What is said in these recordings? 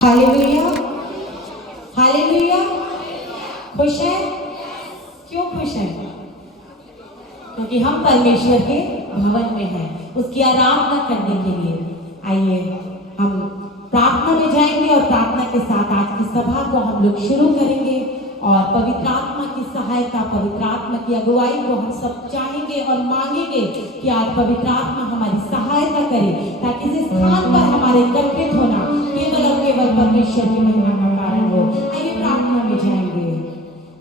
Hallelujah, hallelujah. खुश है? क्यों खुश है? क्योंकि हम परमेश्वर के भवन में हैं, उसकी आराधना करने के लिए। आइए हम प्रार्थना में जाएंगे और प्रार्थना के साथ आज की सभा को हम लोग शुरू करेंगे और पवित्र आत्मा की सहायता, पवित्र आत्मा की अगुवाई को हम सब चाहेंगे और मांगेंगे कि आज पवित्र आत्मा हमारी सहायता करे, ताकि इस स्थान पर हमारे एकत्रित होना केवल और केवल परमेश्वर की महिमा का कारण हो। आइए प्रार्थना में जाएंगे।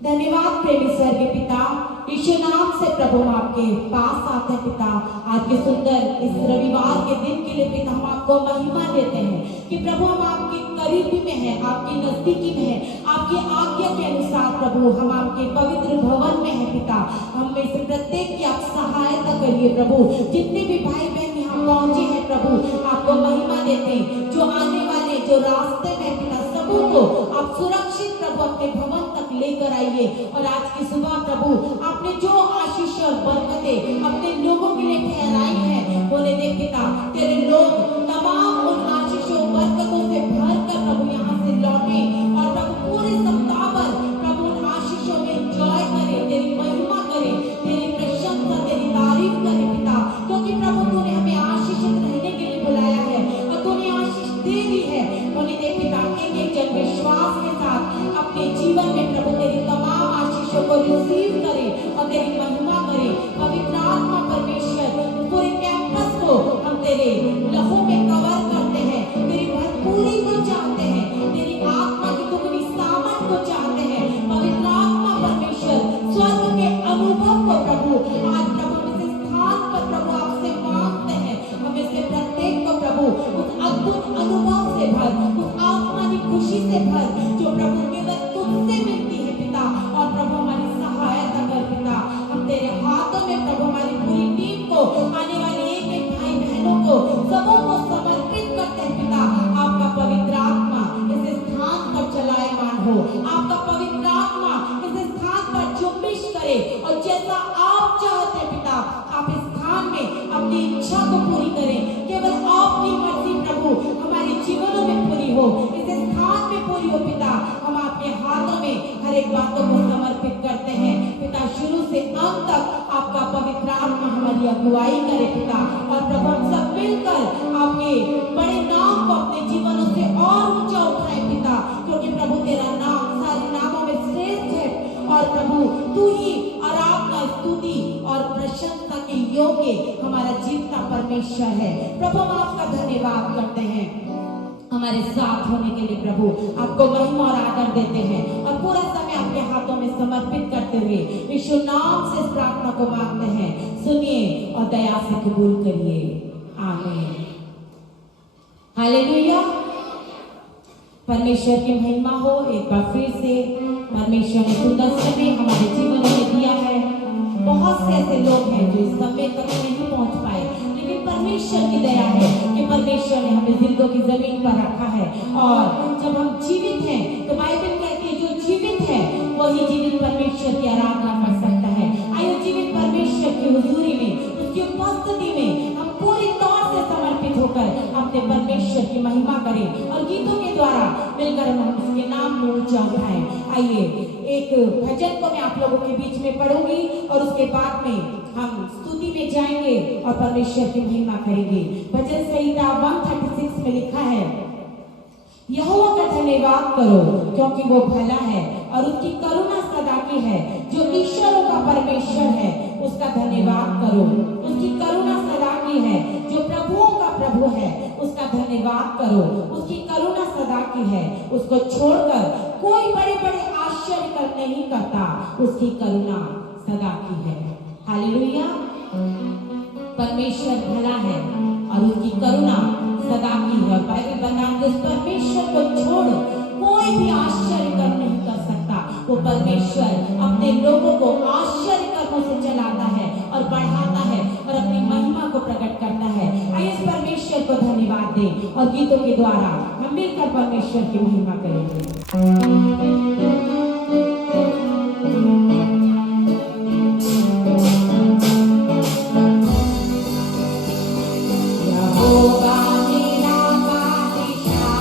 धन्यवाद प्रेमी स्वर्गीय पिता, यीशु नाम से प्रभु हम आपके पास आते हैं पिता। आज के सुंदर इस रविवार के दिन के लिए पिता हम आपको महिमा देते हैं कि प्रभु हम आपके करीबी में हैं, आपकी नजदीकी में हैं, आपकी आज्ञा के अनुसार प्रभु हम आपके पवित्र भवन में हैं पिता। हम में से प्रत्येक की आप सहायता करिए प्रभु। जितने भी भाई बहन यहाँ पहुंचे हैं प्रभु, आपको महिमा देते हैं। जो आने वाले जो रास्ते में पिता, सबों को आप सुरक्षित प्रभु अपने भवन तक लेकर आइए। और आज की सुबह प्रभु आपने जो आशीष और बरकतें अपने लोगों के लिए ठहराई हैं, बोले दे पिता, तेरे लोग तमाम उन आशीषों बरकतों से भरकर प्रभु यहाँ से लौटे और प्रभु पूरे सप्ताह भर प्रभु उन आशीषों में एंजॉय करे, तेरी महिमा करे, तेरी प्रशंसा, तेरी तारीफ करे पिता। क्योंकि प्रभु तूने हमें आशीषित रहने के लिए बुलाया है और तूने आशीष दे दी है। बोले दे पिता, एक जन विश्वास के साथ अपने जीवन में प्रभु तेरी तमाम आशीषों को रिसीव करे और तेरी महिमा करे। पवित्र आत्मा परमेश्वर पूरे कैंपस को हम तेरे लहू में कवर करते हैं, तेरी भरपूरी को चाहते हैं, तेरी आत्मा की दुगनी सामर्थ को चाहते हैं। पवित्र आत्मा परमेश्वर स्वर्ग के अनुभव को प्रभु आज प्रभु हम इस स्थान पर प्रभु आपसे मांगते हैं। हमें से प्रत्येक को प्रभु उस अद्भुत अनुभव से भर, उस आत्मा की खुशी से भर जो प्रभु केवल तुझसे मिलती है पिता। और प्रभु हमारी सहायता कर पिता। हम तेरे हाथों में प्रभु हमारी पूरी टीम को, आने वाले एक एक भाई बहनों को, सबों को समर्पित करते हैं पिता। आपका पवित्र आत्मा इस स्थान पर चलायमान हो, आपका पवित्र आत्मा इस स्थान पर जुम्बिश करे और जैसा आप चाहते हैं पिता, आप इस स्थान में अपनी इच्छा को पूरी करें। केवल आपकी मर्जी प्रभु हमारे जीवनों में पूरी हो, इस स्थान में पूरी हो पिता। हम आपके हाथों में हर एक बातों को समर्पित करते हैं पिता। शुरू से अंत तक आपका पवित्र आत्मा हमारी अगुवाई करे पिता। और प्रभु हम सब मिलकर आपके बड़े नाम को अपने जीवनों से और ऊंचा उठाए पिता। क्योंकि प्रभु तेरा नाम सारे नामों में श्रेष्ठ है और प्रभु तू ही आराधना, स्तुति और प्रशंसा के योग्य हमारा जीवता परमेश्वर है। प्रभु हम आपका धन्यवाद करते हैं हमारे साथ होने के लिए प्रभु। आपको महिमा और आदर देते हैं और पूरा समय आपके हाथों में समर्पित करते हुए यीशु नाम से इस प्रार्थना को मांगते हैं। सुनिए और दया से कबूल करिए, आमीन। हालेलुया। परमेश्वर की महिमा हो। एक बार फिर से परमेश्वर ने सुंदर समय हमारे जीवन में दिया है। बहुत से ऐसे लोग हैं जो इस समय तक नहीं पहुंच पाए, लेकिन परमेश्वर की दया है कि परमेश्वर ने हमें जिंदों की जमीन पर रखा है। और जब हम जीवित हैं तो बाइबल कहती है जो जीवित है वही जीवित परमेश्वर की आराधना कर सकता है। आइए जीवित परमेश्वर की हुजूरी में, उसकी उपस्थिति में हम पूरी तौर से समर्पित होकर अपने परमेश्वर की महिमा करें और गीतों के द्वारा मिलकर हम उसके नाम को ऊंचा उठाएं। आइए एक भजन को मैं आप लोगों के बीच में पढ़ूंगी और उसके बाद में हम स्तुति में जाएंगे और परमेश्वर की महिमा करेंगे। भजन संहिता 136 में लिखा है, यहोवा का धन्यवाद करो क्योंकि वो भला है और उसकी करुणा सदा की है। जो ईश्वरों का परमेश्वर है उसका धन्यवाद करो, उसकी करुणा सदा की है। जो प्रभुओं का प्रभु है उसका धन्यवाद करो, उसकी करुणा सदा की है। उसको छोड़कर कोई बड़े बड़े आश्चर्य कर नहीं करता, उसकी करुणा सदा की है। हालेलुया। परमेश्वर भला है और उसकी करुणा सदा की है। बाइबल बताते उस परमेश्वर को छोड़ कोई भी आश्चर्य कर नहीं कर सकता। वो परमेश्वर अपने लोगों को आश्चर्य कर्मों से चलाता है और बढ़ाता है और अपनी महिमा को प्रकट करता है। आइए इस परमेश्वर को धन्यवाद दें और गीतों के द्वारा हम मिलकर परमेश्वर की महिमा करेंगे। यहोवा मेरा बादशाह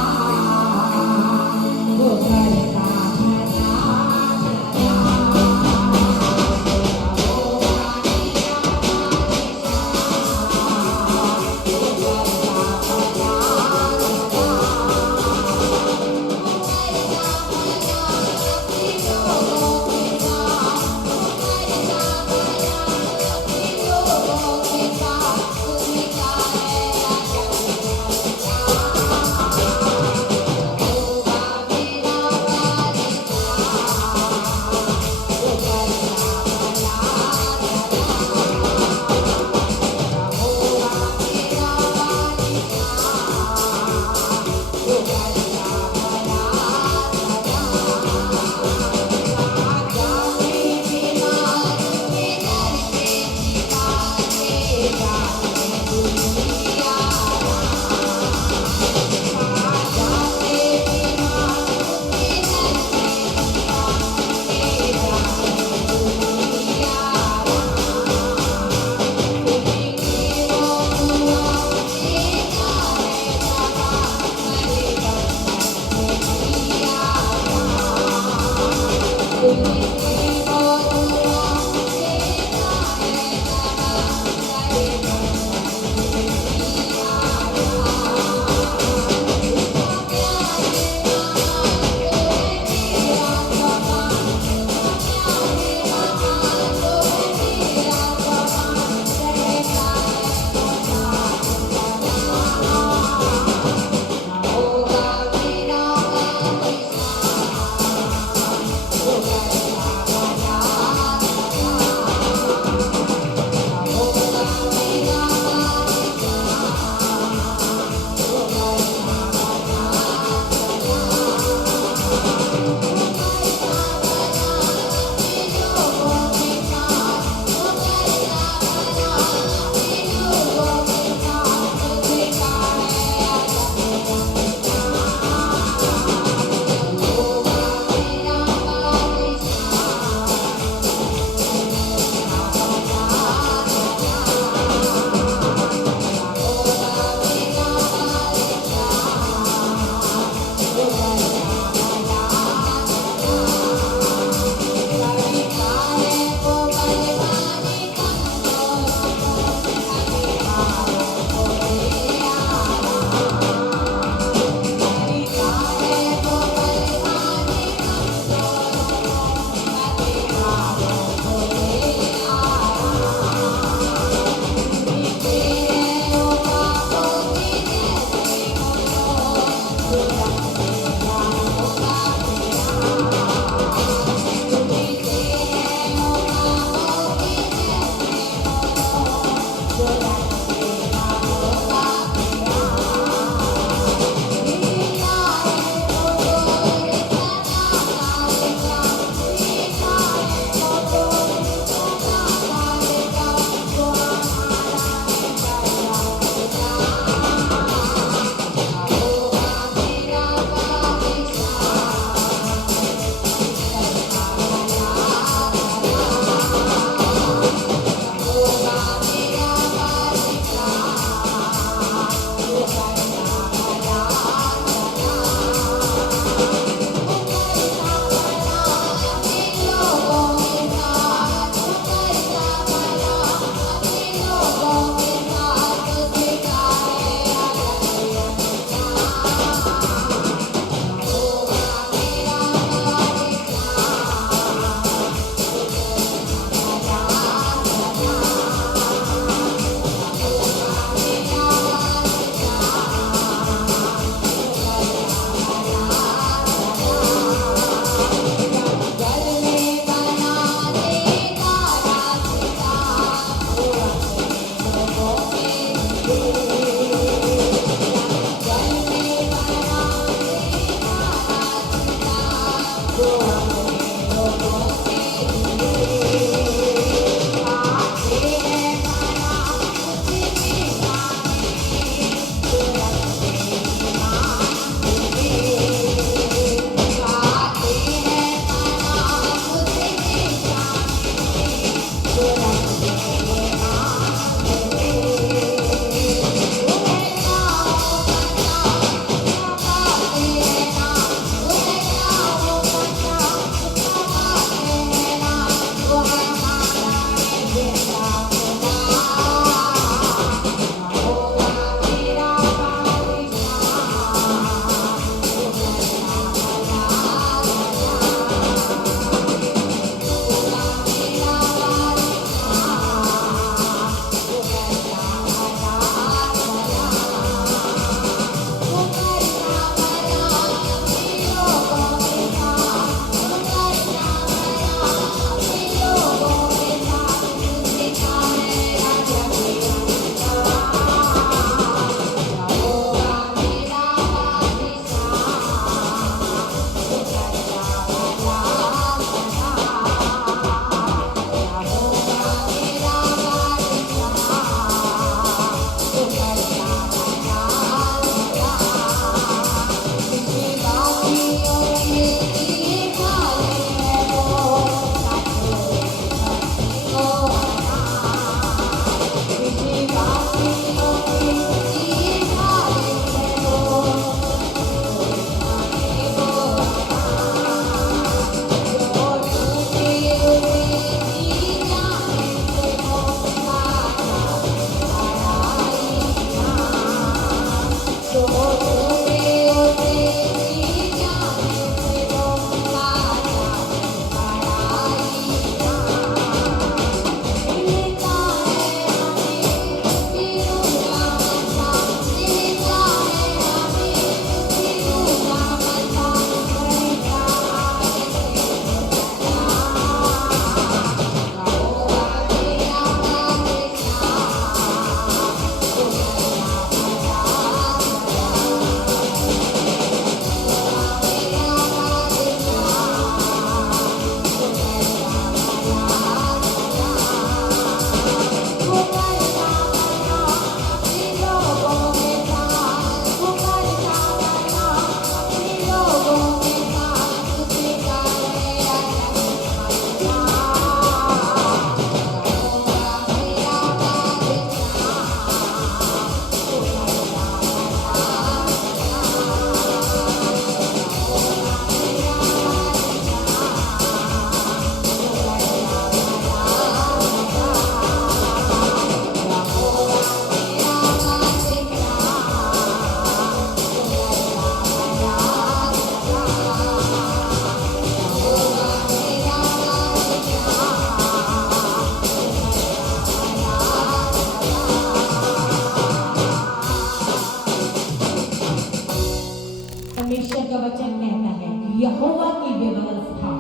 यहोवा की व्यवस्था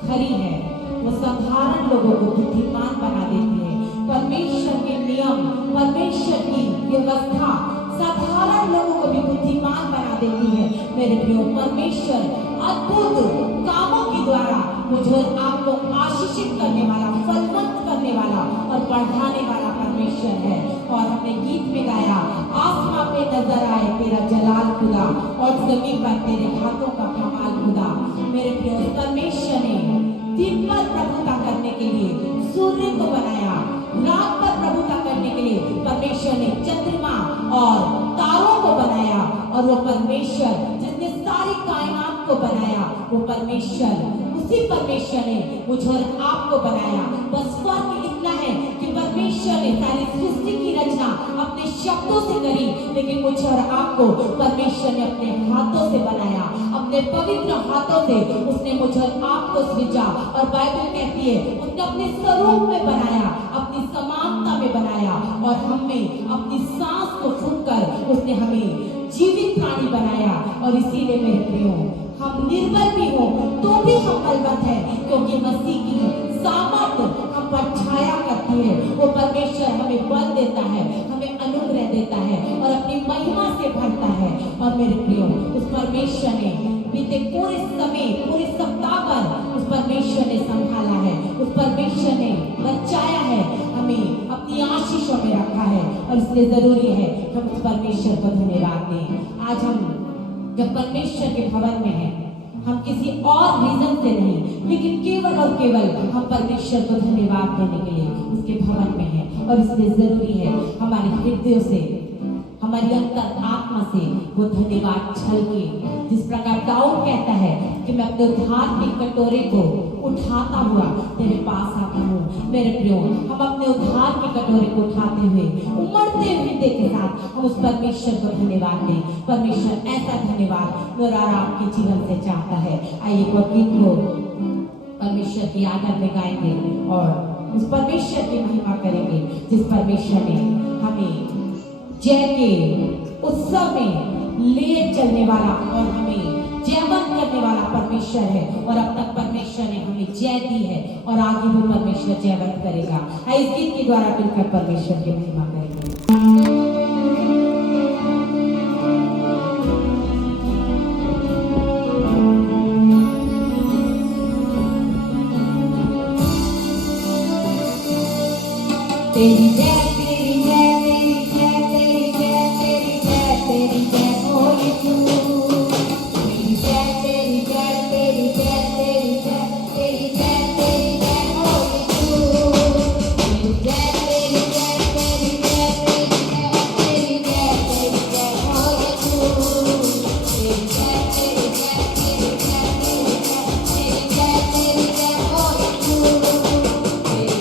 खरी है, वो साधारण लोगों को बुद्धिमान बना देती है। परमेश्वर के नियम, परमेश्वर की व्यवस्था साधारण लोगों को भी बुद्धिमान बना देती है। मेरे प्रियो, परमेश्वर अद्भुत कामों के द्वारा मुझे और आपको आशीषित करने वाला, फलवंत करने वाला और बढ़ाने वाला परमेश्वर है। और हमने गीत में गाया, आसमां पे नजर आए तेरा जलाल खुदा और जमीन पर तेरे हाथों का कमाल खुदा। मेरे प्रियो, परमेश्वर ने दिन पर प्रभुता करने के लिए सूर्य को बनाया, रात पर प्रभुता करने के लिए परमेश्वर ने चंद्रमा और तारों को बनाया। और वो परमेश्वर जिसने सारी कायनात को बनाया, वो परमेश्वर, उसी परमेश्वर ने मुझे और आपको बनाया। बस फर्क इतना है कि परमेश्वर ने सारी सृष्टि की रचना अपने शब्दों से करी, लेकिन मुझे और आपको परमेश्वर ने अपने हाथों से बनाया, अपने पवित्र हाथों से उसने मुझे और आपको सृजा। और बाइबल कहती है उसने अपने स्वरूप में बनाया, अपनी समानता में बनाया, और हमें अपनी सांस को फूंककर उसने हमें जीवित प्राणी बनाया। और इसीलिए मेरे प्रियो, हम निर्बल भी हो तो भी हम बलवंत हैं, क्योंकि मसीह की सामर्थ हम पर छाया करती है। वो परमेश्वर हमें बल देता है, हमें अनुग्रह देता है और अपनी महिमा से भरता है। और मेरे प्रियो, उस परमेश्वर ने बीते पूरे समय, पूरे सप्ताह पर उस परमेश्वर ने संभाला है, उस परमेश्वर ने बचाया है, हमें अपनी आशीषों में रखा है। और इसलिए जरूरी है कि हम उस परमेश्वर को धन्यवाद दें। आज हम जब परमेश्वर के भवन में हैं, हम किसी और रीजन से नहीं, लेकिन केवल और केवल हम परमेश्वर को धन्यवाद देने के लिए उसके भवन में हैं। और इसलिए जरूरी है हमारे हृदय से, हमारी अंतर आत्मा से वो धन्यवाद छलके। जिस प्रकार दाऊद कहता है कि मैं अपने उद्धार के कटोरे को उठाता हुआ तेरे पास आता हूँ। मेरे प्रियो, हम अपने उद्धार के कटोरे को उठाते हुए उमड़ते हृदय के साथ हम उस परमेश्वर को धन्यवाद दें। परमेश्वर ऐसा धन्यवाद मेरा और आपके जीवन से चाहता है। आइए एक गीत को परमेश्वर की आदर में गाएंगे और उस परमेश्वर की महिमा करेंगे जिस परमेश्वर ने हमें जय के उत्सव में ले चलने वाला और हमें जयवंत करने वाला परमेश्वर है। और अब तक परमेश्वर ने हमें जय दी है और आगे भी परमेश्वर जयवंत करेगा। इस गीत के द्वारा मिलकर परमेश्वर की महिमा करेंगे। तेरी जय, तेरी जय, तेरी जय, तेरी जय, तेरी जय, तेरी जय हो यीशु। तेरी जय, तेरी जय, तेरी जय, तेरी जय, तेरी जय, तेरी जय हो यीशु। तेरी जय, तेरी जय, तेरी जय, तेरी जय, तेरी जय, तेरी जय हो यीशु। तेरी जय, तेरी जय, तेरी जय, तेरी जय, तेरी जय हो यीशु। तेरी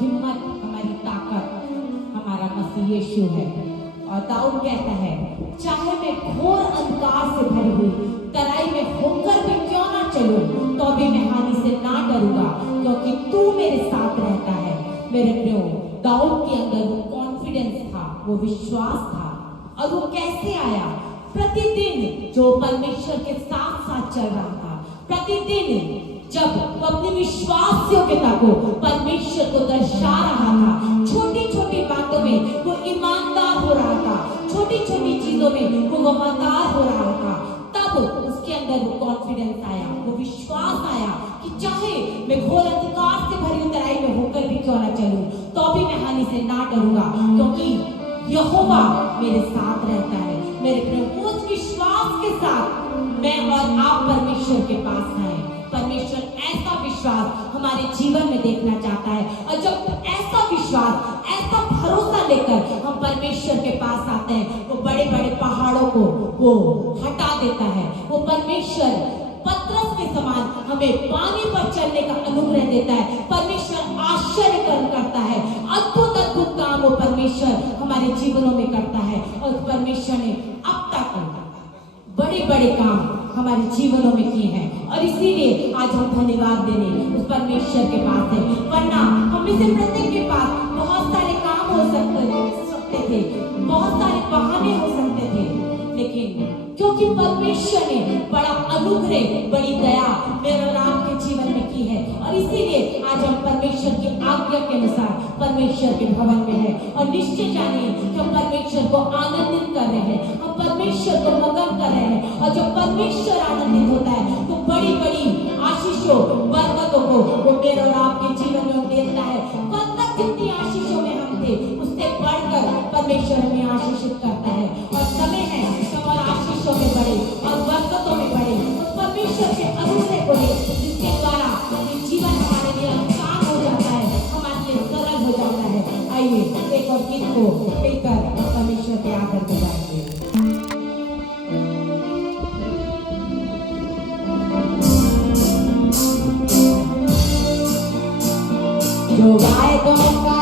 हिम्मत, हमारी ताकत हमारा मसीह यीशु है। और दाऊद कहता है, चाहे मैं घोर अंधकार से भरी हुई तराई में होकर भी क्यों ना चलूं, तो भी मैं हानि से ना डरूंगा, क्योंकि तू मेरे साथ रहता है। मेरे प्रियो, दाऊद के अंदर वो कॉन्फिडेंस था, वो विश्वास था। और वो कैसे आया? प्रतिदिन जो परमेश्वर के साथ साथ चल रहा था, प्रतिदिन जब वो अपनी विश्वास योग्यता को परमेश्वर को दर्शा रहा था, छोटी छोटी बातों में वो ईमानदार हो रहा था, छोटी छोटी चीजों में वो वफादार हो रहा था, तब उसके अंदर वो कॉन्फिडेंस आया, वो विश्वास आया कि चाहे मैं घोर अंधकार से भरी तराई में होकर भी क्यों ना चलूं, तो भी मैं हानि से ना डरूंगा, क्योंकि यहोवा मेरे साथ रहता है। मेरे प्रियो, उस विश्वास के साथ मैं और आप परमेश्वर के पास आए। परमेश्वर ऐसा विश्वास हमारे जीवन में देखना चाहता है, और जब ऐसा विश्वास, ऐसा भरोसा लेकर हम परमेश्वर के पास आते हैं, वो बड़े बड़े पहाड़ों को वो हटा देता है। वो परमेश्वर पतरस के समान हमें पानी पर चलने का अनुग्रह देता है। परमेश्वर आश्चर्य कर्म करता है, अद्भुत अद्भुत काम वो परमेश्वर हमारे जीवनों में करता है। और परमेश्वर ने अब तक बड़े बड़े काम हमारे जीवनों में किए हैं, और इसीलिए आज हम धन्यवाद देने उस परमेश्वर के पास है। वरना हम में से प्रत्येक के पास बहुत सारे काम हो सकते थे, बहुत सारे बहाने हो सकते थे, लेकिन क्योंकि परमेश्वर ने बड़ा अनुग्रह, बड़ी दया मेरे और आपके जीवन में की है, और इसीलिए आज हम परमेश्वर की आज्ञा के अनुसार परमेश्वर के भवन में है। और निश्चय जानिए कि हम परमेश्वर को आनंदित कर रहे हैं, हम परमेश्वर को मगन कर रहे हैं। और जब परमेश्वर आनंदित होता है तो बड़ी बड़ी आशीषों, बरकतों को वो मेरे और आपके जीवन में देता है। कब तक जितनी आशीषों में हम थे, उससे बढ़कर परमेश्वर हमें आशीषित करता है। और समय है और आशीषों में बढ़े और बरकतों में बढ़े, उस परमेश्वर के अनुग्रह को ले, जिसके द्वारा ये जीवन हमारे लिए आसान हो जाता है, हमारे लिए सरल हो जाता है। आइए एक और गीत को लेकर परमेश्वर के आदर को गाएंगे। जो वायदों का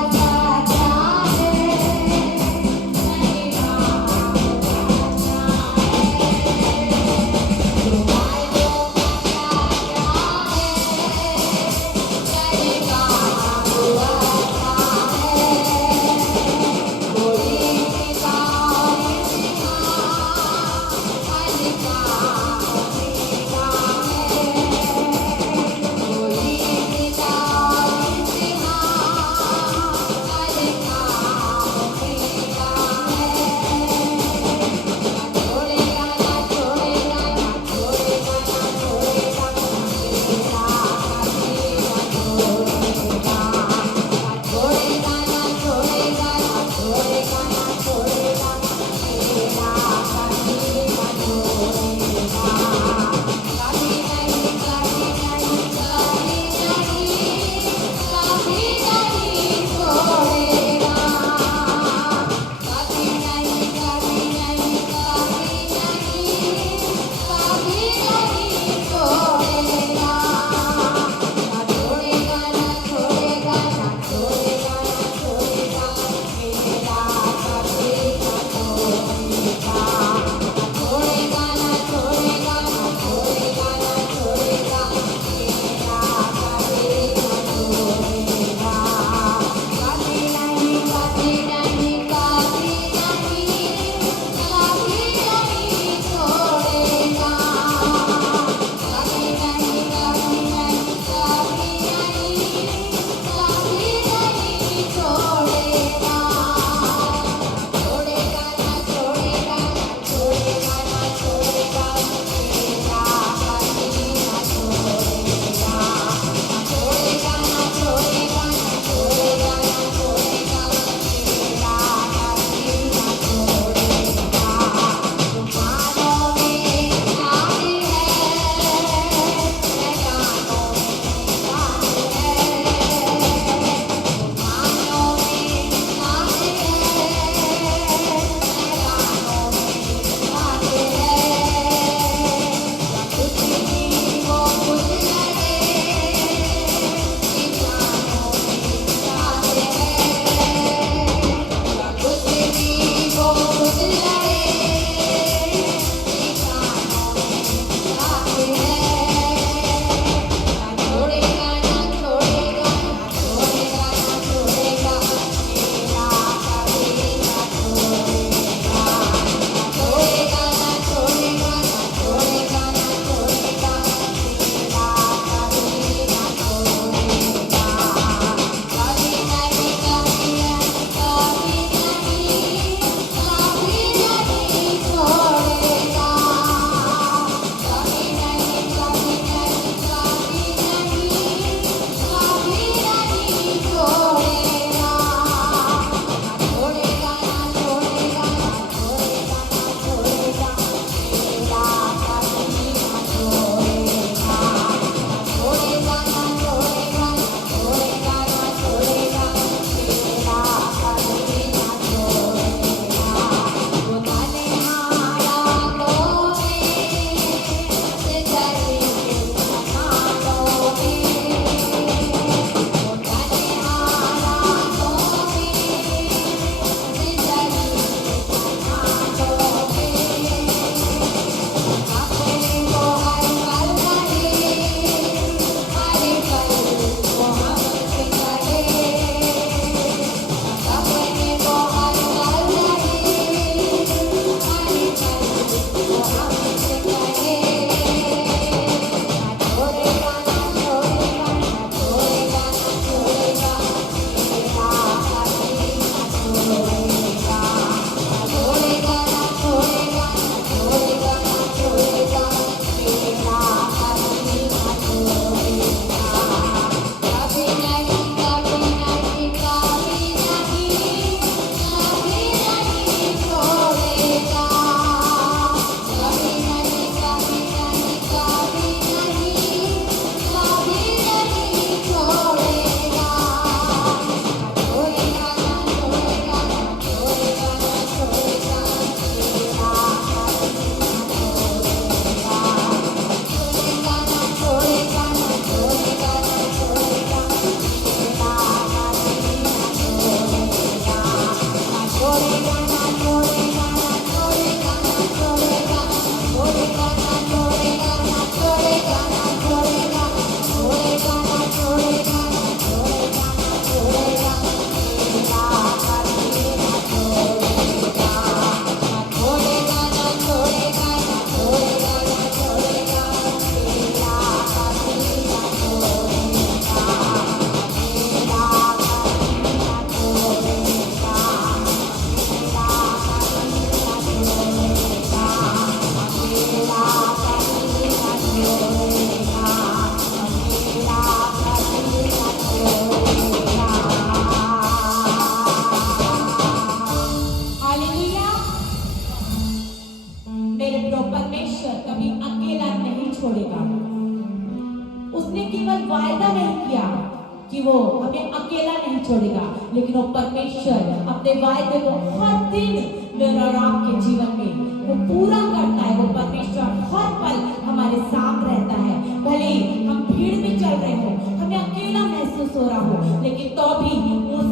लेकिन वो परमेश्वर अपने वायदे को हर दिन मेरे और आपके जीवन में वो पूरा करता है। वो परमेश्वर हर पल हमारे साथ रहता है। भले हम भीड़ में चल रहे हो, हमें अकेला महसूस हो रहा हो, लेकिन तो भी उस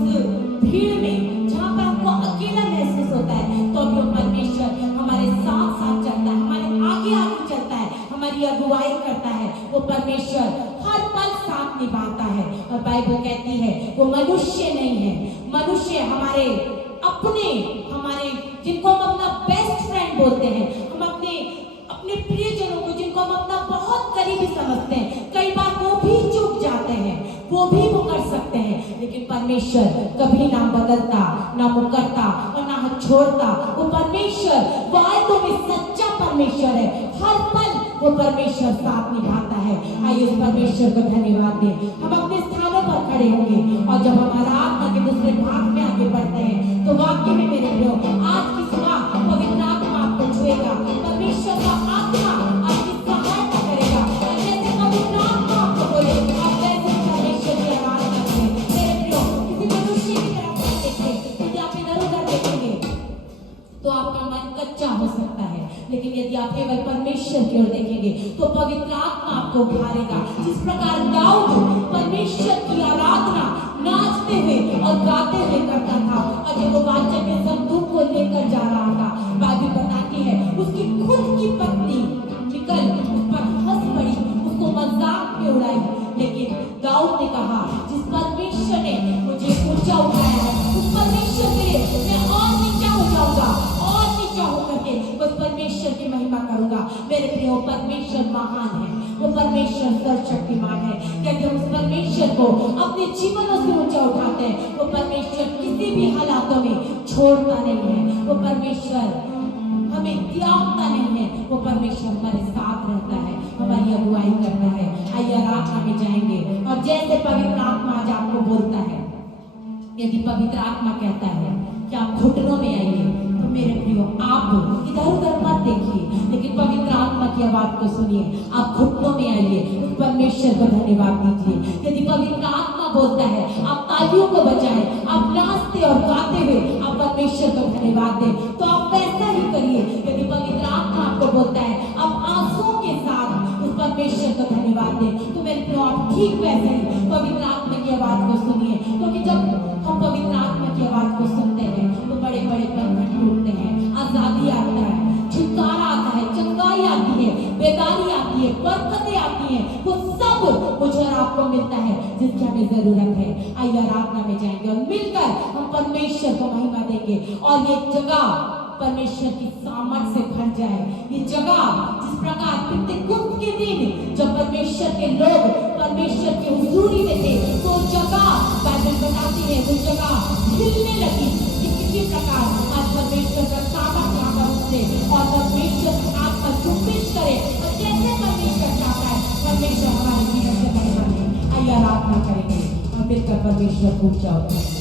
भीड़ में जहाँ पर हमको अकेला महसूस होता है, तो भी वो परमेश्वर हमारे साथ साथ चलता है, हमारे आगे आगे चलता है, हमारी अगुवाई करता है। वो परमेश्वर हर पल साथ निभाता है। और बाइबल कहती है वो मनुष्य नहीं है, मनुष्य हमारे अपने, हमारे जिनको हम अपना बेस्ट फ्रेंड बोलते हैं, हम अपने अपने प्रियजनों को जिनको हम अपना बहुत करीबी समझते हैं, कई बार वो भी चूक जाते हैं, वो भी मुकर सकते हैं, लेकिन परमेश्वर कभी ना बदलता, ना मुकरता और ना छोड़ता। वो परमेश्वर वायदों में सच्चा परमेश्वर है। हर पल वो परमेश्वर साथ निभाता है। आइए उस परमेश्वर को धन्यवाद दें। हम अपने स्थानों पर खड़े होंगे और जब हम आराधना के दूसरे भाग में आगे बढ़ते हैं, तो वाक्य में मेरे प्रियो आज की सुबह पवित्र आत्मा आपको छुएगा, परमेश्वर का आत्मा आपकी सहायता करेगा। और जैसे पवित्र आत्मा आपको बोले आप वैसे परमेश्वर की आराधना करें। मेरे प्रियो किसी मनुष्य की तरफ मत देखिए। यदि आप इधर उधर देखेंगे तो आपका मन कच्चा हो सकता है, लेकिन यदि आप केवल परमेश्वर की ओर देखेंगे तो पवित्र आत्मा आपको उभारेगा। जिस प्रकार दाऊद परमेश्वर की आराधना नाचते हुए और गाते हुए करता था, और जब वो वाचा के संदूक को लेकर जा रहा था, बाइबल बताती है उसकी खुद की पत्नी निकल उस पर हंस पड़ी, उसको मजाक में उड़ाई, लेकिन दाऊद ने कहा जिस परमेश्वर ने मुझे ऊंचा उठाया है, उस परमेश्वर के लिए मैं और नीचा हो जाऊंगा, और नीचा होकर के उस परमेश्वर की महिमा करूंगा। मेरे प्रियो परमेश्वर महान है, वो परमेश्वर सर्वशक्तिमान है। यदि हम उस परमेश्वर को अपने जीवनों से ऊंचा उठाते हैं, वो परमेश्वर किसी भी हालातों में छोड़ता नहीं है। वो परमेश्वर हमें त्यागता नहीं है, वो परमेश्वर हमारे साथ रहता है, हमारी अगुवाई करता है। आइए आराधना में जाएंगे और जैसे पवित्र आत्मा आज आपको बोलता है, यदि पवित्र आत्मा कहता है कि आप घुटनों में आइए, तो मेरे प्रियो आप इधर उधर मत देखिए, लेकिन पवित्र आत्मा की आवाज को सुनिए। आप घुटनों में आइए, उस परमेश्वर को धन्यवाद दीजिए। यदि पवित्र आत्मा बोलता है आप तालियों को बजाएं, आप नाचते और गाते हुए आप परमेश्वर को धन्यवाद दें, तो आप वैसा ही करिए। यदि पवित्र आत्मा आपको बोलता है आप आंसुओं के साथ उस परमेश्वर को धन्यवाद दें, तो मेरे प्रियो आप ठीक वैसे ही पवित्र आत्मा की आवाज को सुनिए। क्योंकि जब हम पवित्र आत्मा की आवाज को सुनते हैं तो बड़े बड़े बंधन टूटते हैं, आजादी आता है, छुटकारा आता है, चंगाई आती है, बेदारी आती है, बरकतें आती हैं। वो सब मुझे और आपको मिलता है जिसकी हमें जरूरत है। आइए आराधना में जाएंगे और मिलकर हम परमेश्वर को महिमा देंगे और ये जगह परमेश्वर की सामर्थ से भर जाए। ये जगह जिस प्रकार पितृकुंभ के दिन जब परमेश्वर के लोग परमेश्वर की हुजूरी में थे, तो जगह बाइबल बताती है वो जगह हिलने लगी। इसी प्रकार आज परमेश्वर का सामर्थ यहाँ पर उठे और परमेश्वर की आत्मा चुम्बिश करे, और जैसे परमेश्वर चाहता है परमेश्वर हमारे जीवन से महिमा दे। आइए आराधना करेंगे और मिलकर परमेश्वर को ऊंचा उठाएंगे।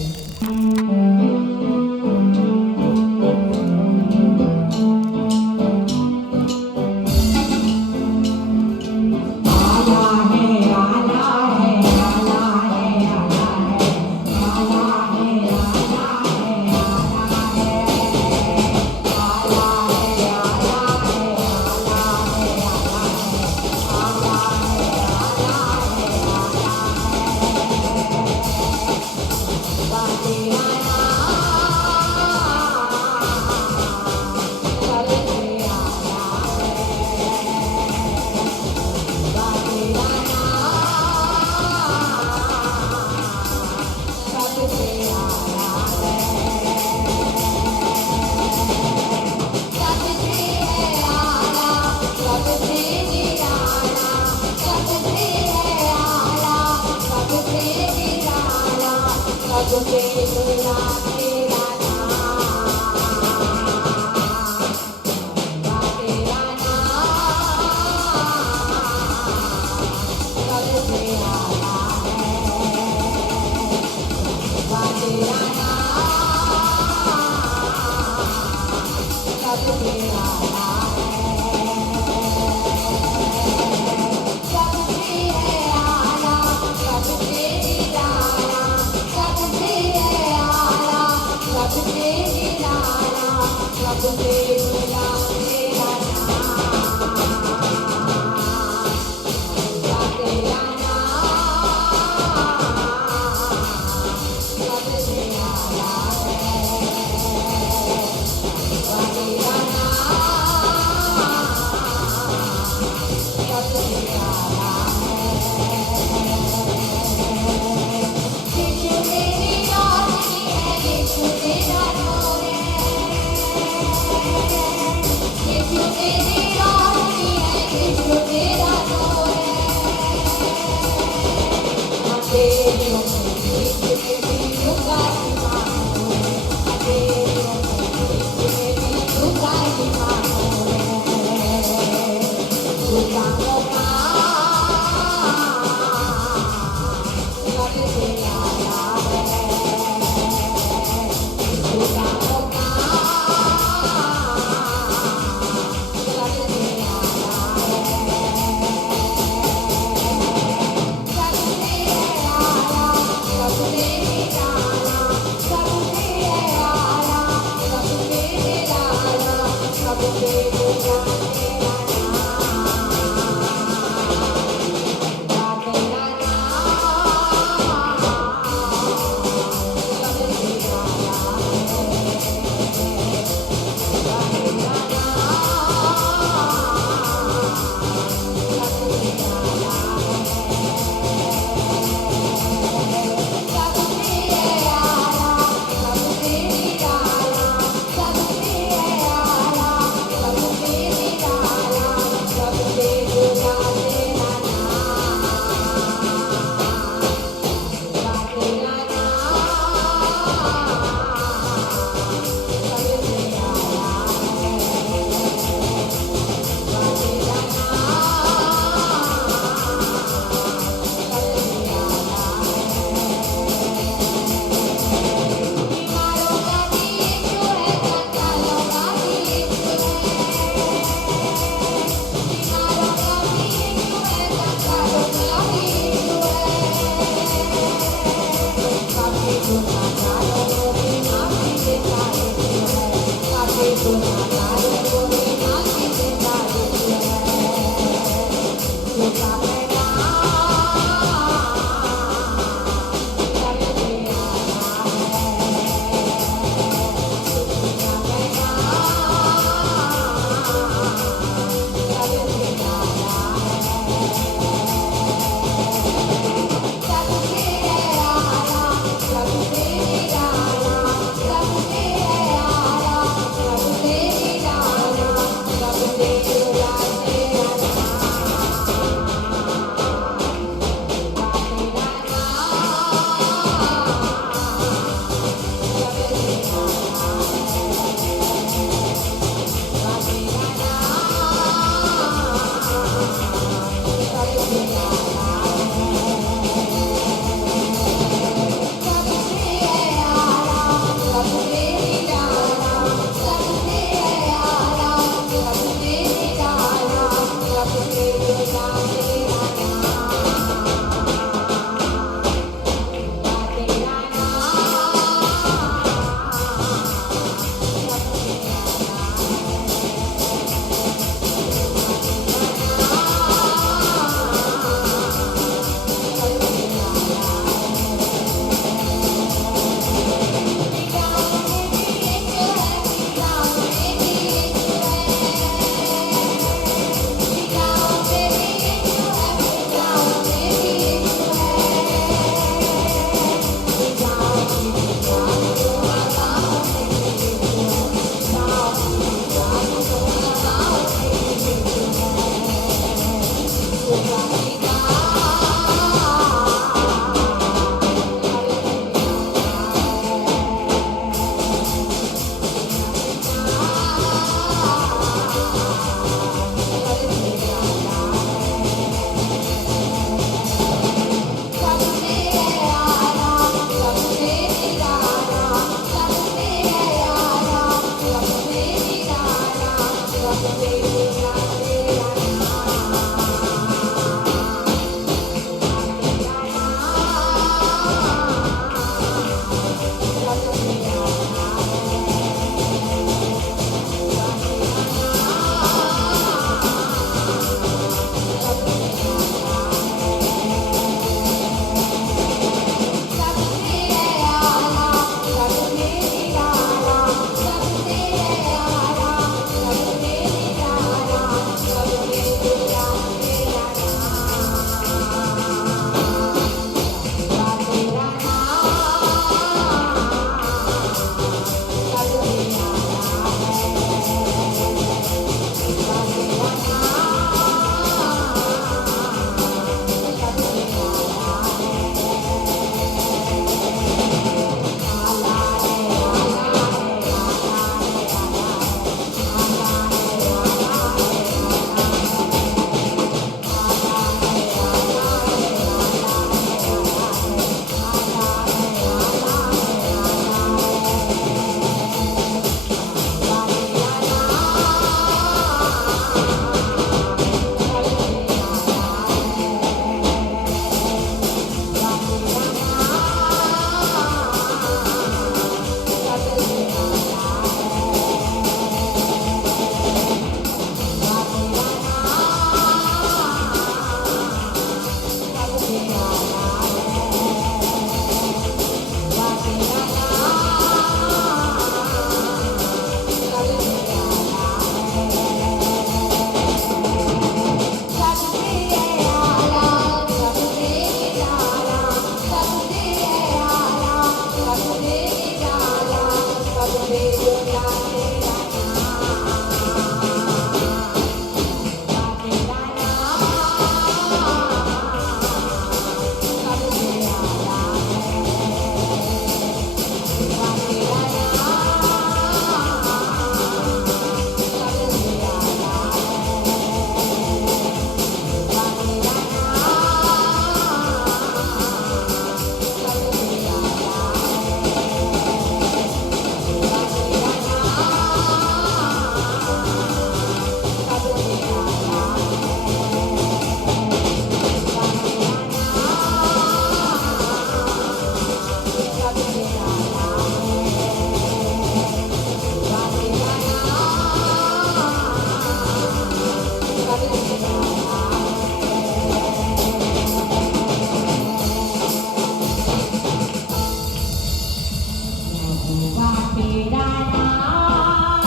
तेरा नाम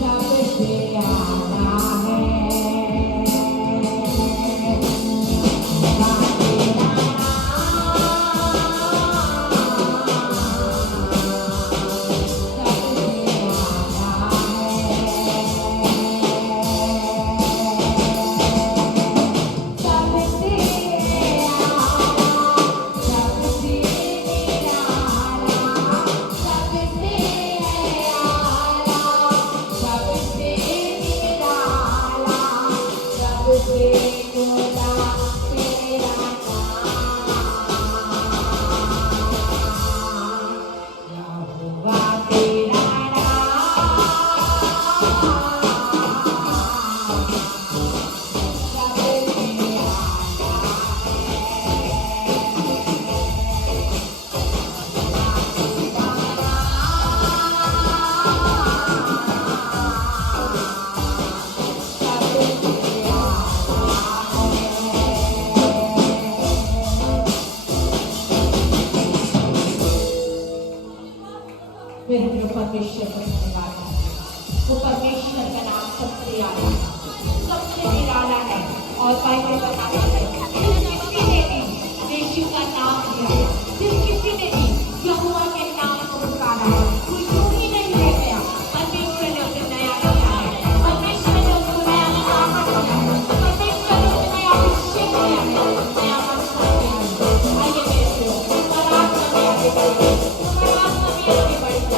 सबसे आला है। मेरे प्रिय परमेश्वर को धन्यवाद है। वो परमेश्वर का नाम सबसे आला, सबसे निराला है। और बाइबल बताता है जिस किसी ने भी यीशु का नाम लिया, जिस किसी ने भी यहोवा के नाम को पुकारा है, वो यूं ही नहीं रह गया। परमेश्वर ने उसे नया किया है, परमेश्वर ने उसको नया सामर्थ दिया है, परमेश्वर ने उसे नया अभिषेक दिया है, नया अवसर दिया है। आइए मेरे प्रियो, आराधना में आगे बढ़िए, आराधना में आगे बढ़िए।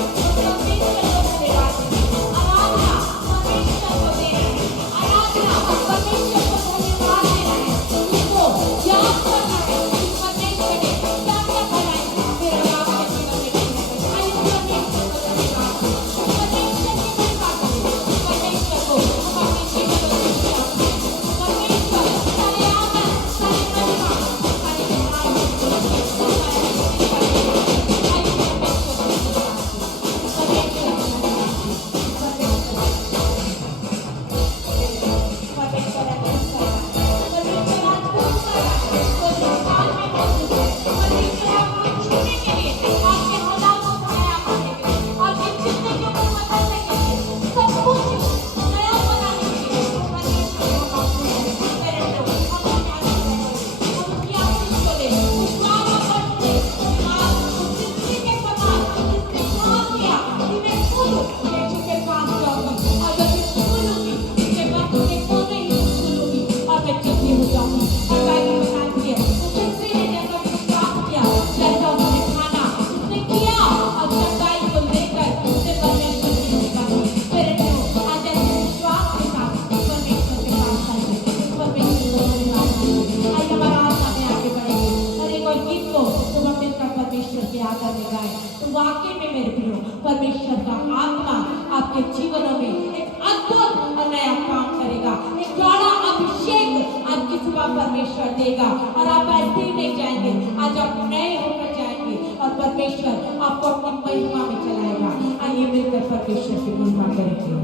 वाकई में मेरे प्रियो परमेश्वर का आत्मा आपके जीवनों में एक अद्भुत और नया काम करेगा, एक बड़ा अभिषेक आपकी सुबह परमेश्वर देगा और आप ऐसे ही नहीं जाएंगे, आज आप नए होकर जाएंगे और परमेश्वर आपको अपनी महिमा में चलाएगा। आइए मिलकर परमेश्वर की महिमा करेंगे।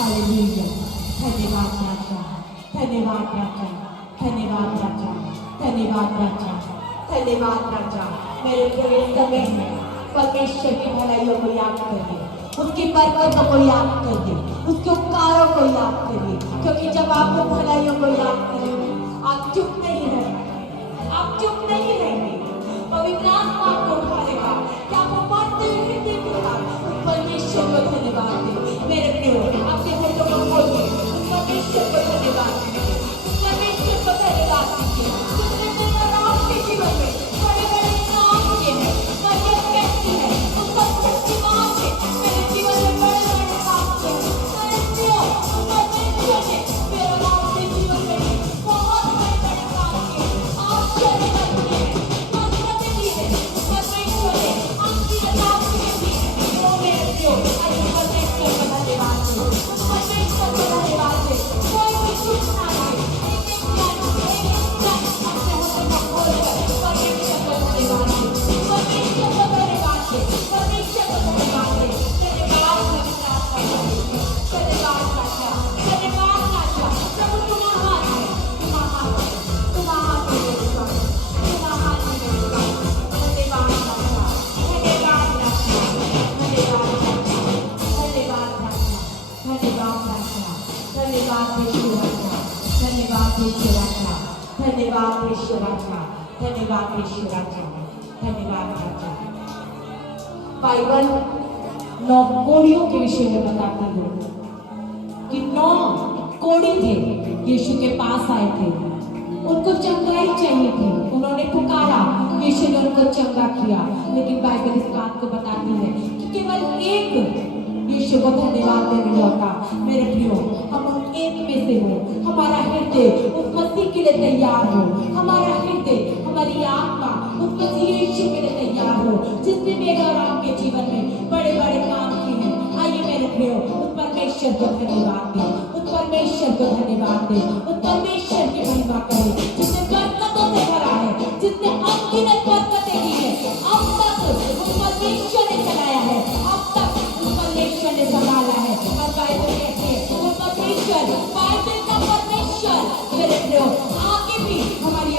हालेलुया। धन्यवाद राजा, धन्यवाद राजा, धन्यवाद राजा, धन्यवाद राजा, धन्यवाद राजा। मेरे प्रिय समय में परमेश्वर की भलाइयों को याद करिए, उसकी बरकतों को याद करिए, उसके उपकारों को याद करिए, क्योंकि जब आप उन भलाइयों को याद करेंगे आप चुप नहीं रहेंगे, आप चुप नहीं रहेंगे। पवित्र आत्मा आपको उठाएगा कि आप बढ़ते हुए हृदय के साथ उस परमेश्वर को धन्यवाद दें। मेरे प्रियो अपने मुंह को खोलिए, उस परमेश्वर को धन्यवाद दीजिए, उस परमेश्वर को धन्यवाद दीजिए। उसने मेरे और आपके जीवन में बड़े बड़े काम किए हैं, बड़े व्यक्ति हैं, उसका शक्तिमान है मेरे जीवन में बड़े बड़े काम किए हैं। मेरे प्रियो उस परमेश्वर ने मेरे और आपके जीवन में बहुत बड़े बड़े काम किए हैं, आश्चर्य किए हैं, बरकतें दी हैं। परमेश्वर ने आपकी रजाओं के दी है। ओ मेरे प्रियो आज परमेश्वर को धन्यवाद दो, उस परमेश्वर को धन्यवाद दे। कोई भी चूक ना रहे, एक एक क्षण अपने मुंह को खोलकर परमेश्वर को धन्यवाद दे, परमेश्वर को धन्यवाद दे, परमेश्वर को धन्यवाद दे। धन्यवाद पवित्र आत्मा, धन्यवाद राजा, धन्यवाद राजा। प्रभु तुम महान है, तुम महान है, तुम महान है मेरे स्वामी, तुम महान है मेरे स्वामी। धन्यवाद राजा, धन्यवाद राजा, धन्यवाद राजा, धन्यवाद राजा, धन्यवाद राजा, धन्यवाद यीशु राजा, धन्यवाद यीशु राजा, धन्यवाद यीशु राजा, धन्यवाद यीशु राजा, धन्यवाद राजा। बाइबल 9 कोड़ियों के विषय में बताती है कि 9 कोड़ी थे, यीशु के पास आए थे, उनको चंगाई चाहिए थी, उन्होंने पुकारा, यीशु ने उनको चंगा किया। लेकिन बाइबल इस बात को बताती है कि केवल एक यीशु को धन्यवाद देने लौटा। मेरे प्रियो हम उन एक में से हो, हमारा हृदय उस मसीह के लिए तैयार हो, हमारा हृदय हमारी आत्मा उस मसीह यीशु के लिए तैयार हो जिसने मेरे और आपके जीवन में बड़े बड़े काम किए हैं। आइए मेरे प्रियो उस परमेश्वर को धन्यवाद दें, उस परमेश्वर को धन्यवाद दें, उस परमेश्वर की महिमा करें जिसने बरकतों से भरा है, जिसने अनगिनत बरकतें दी है। अब तक उस परमेश्वर ने चलाया है, अब तक उस परमेश्वर ने संभाला है। और बाइबल कहती है वो परमेश्वर, बाइबल का परमेश्वर मेरे प्रियो आगे भी हमारी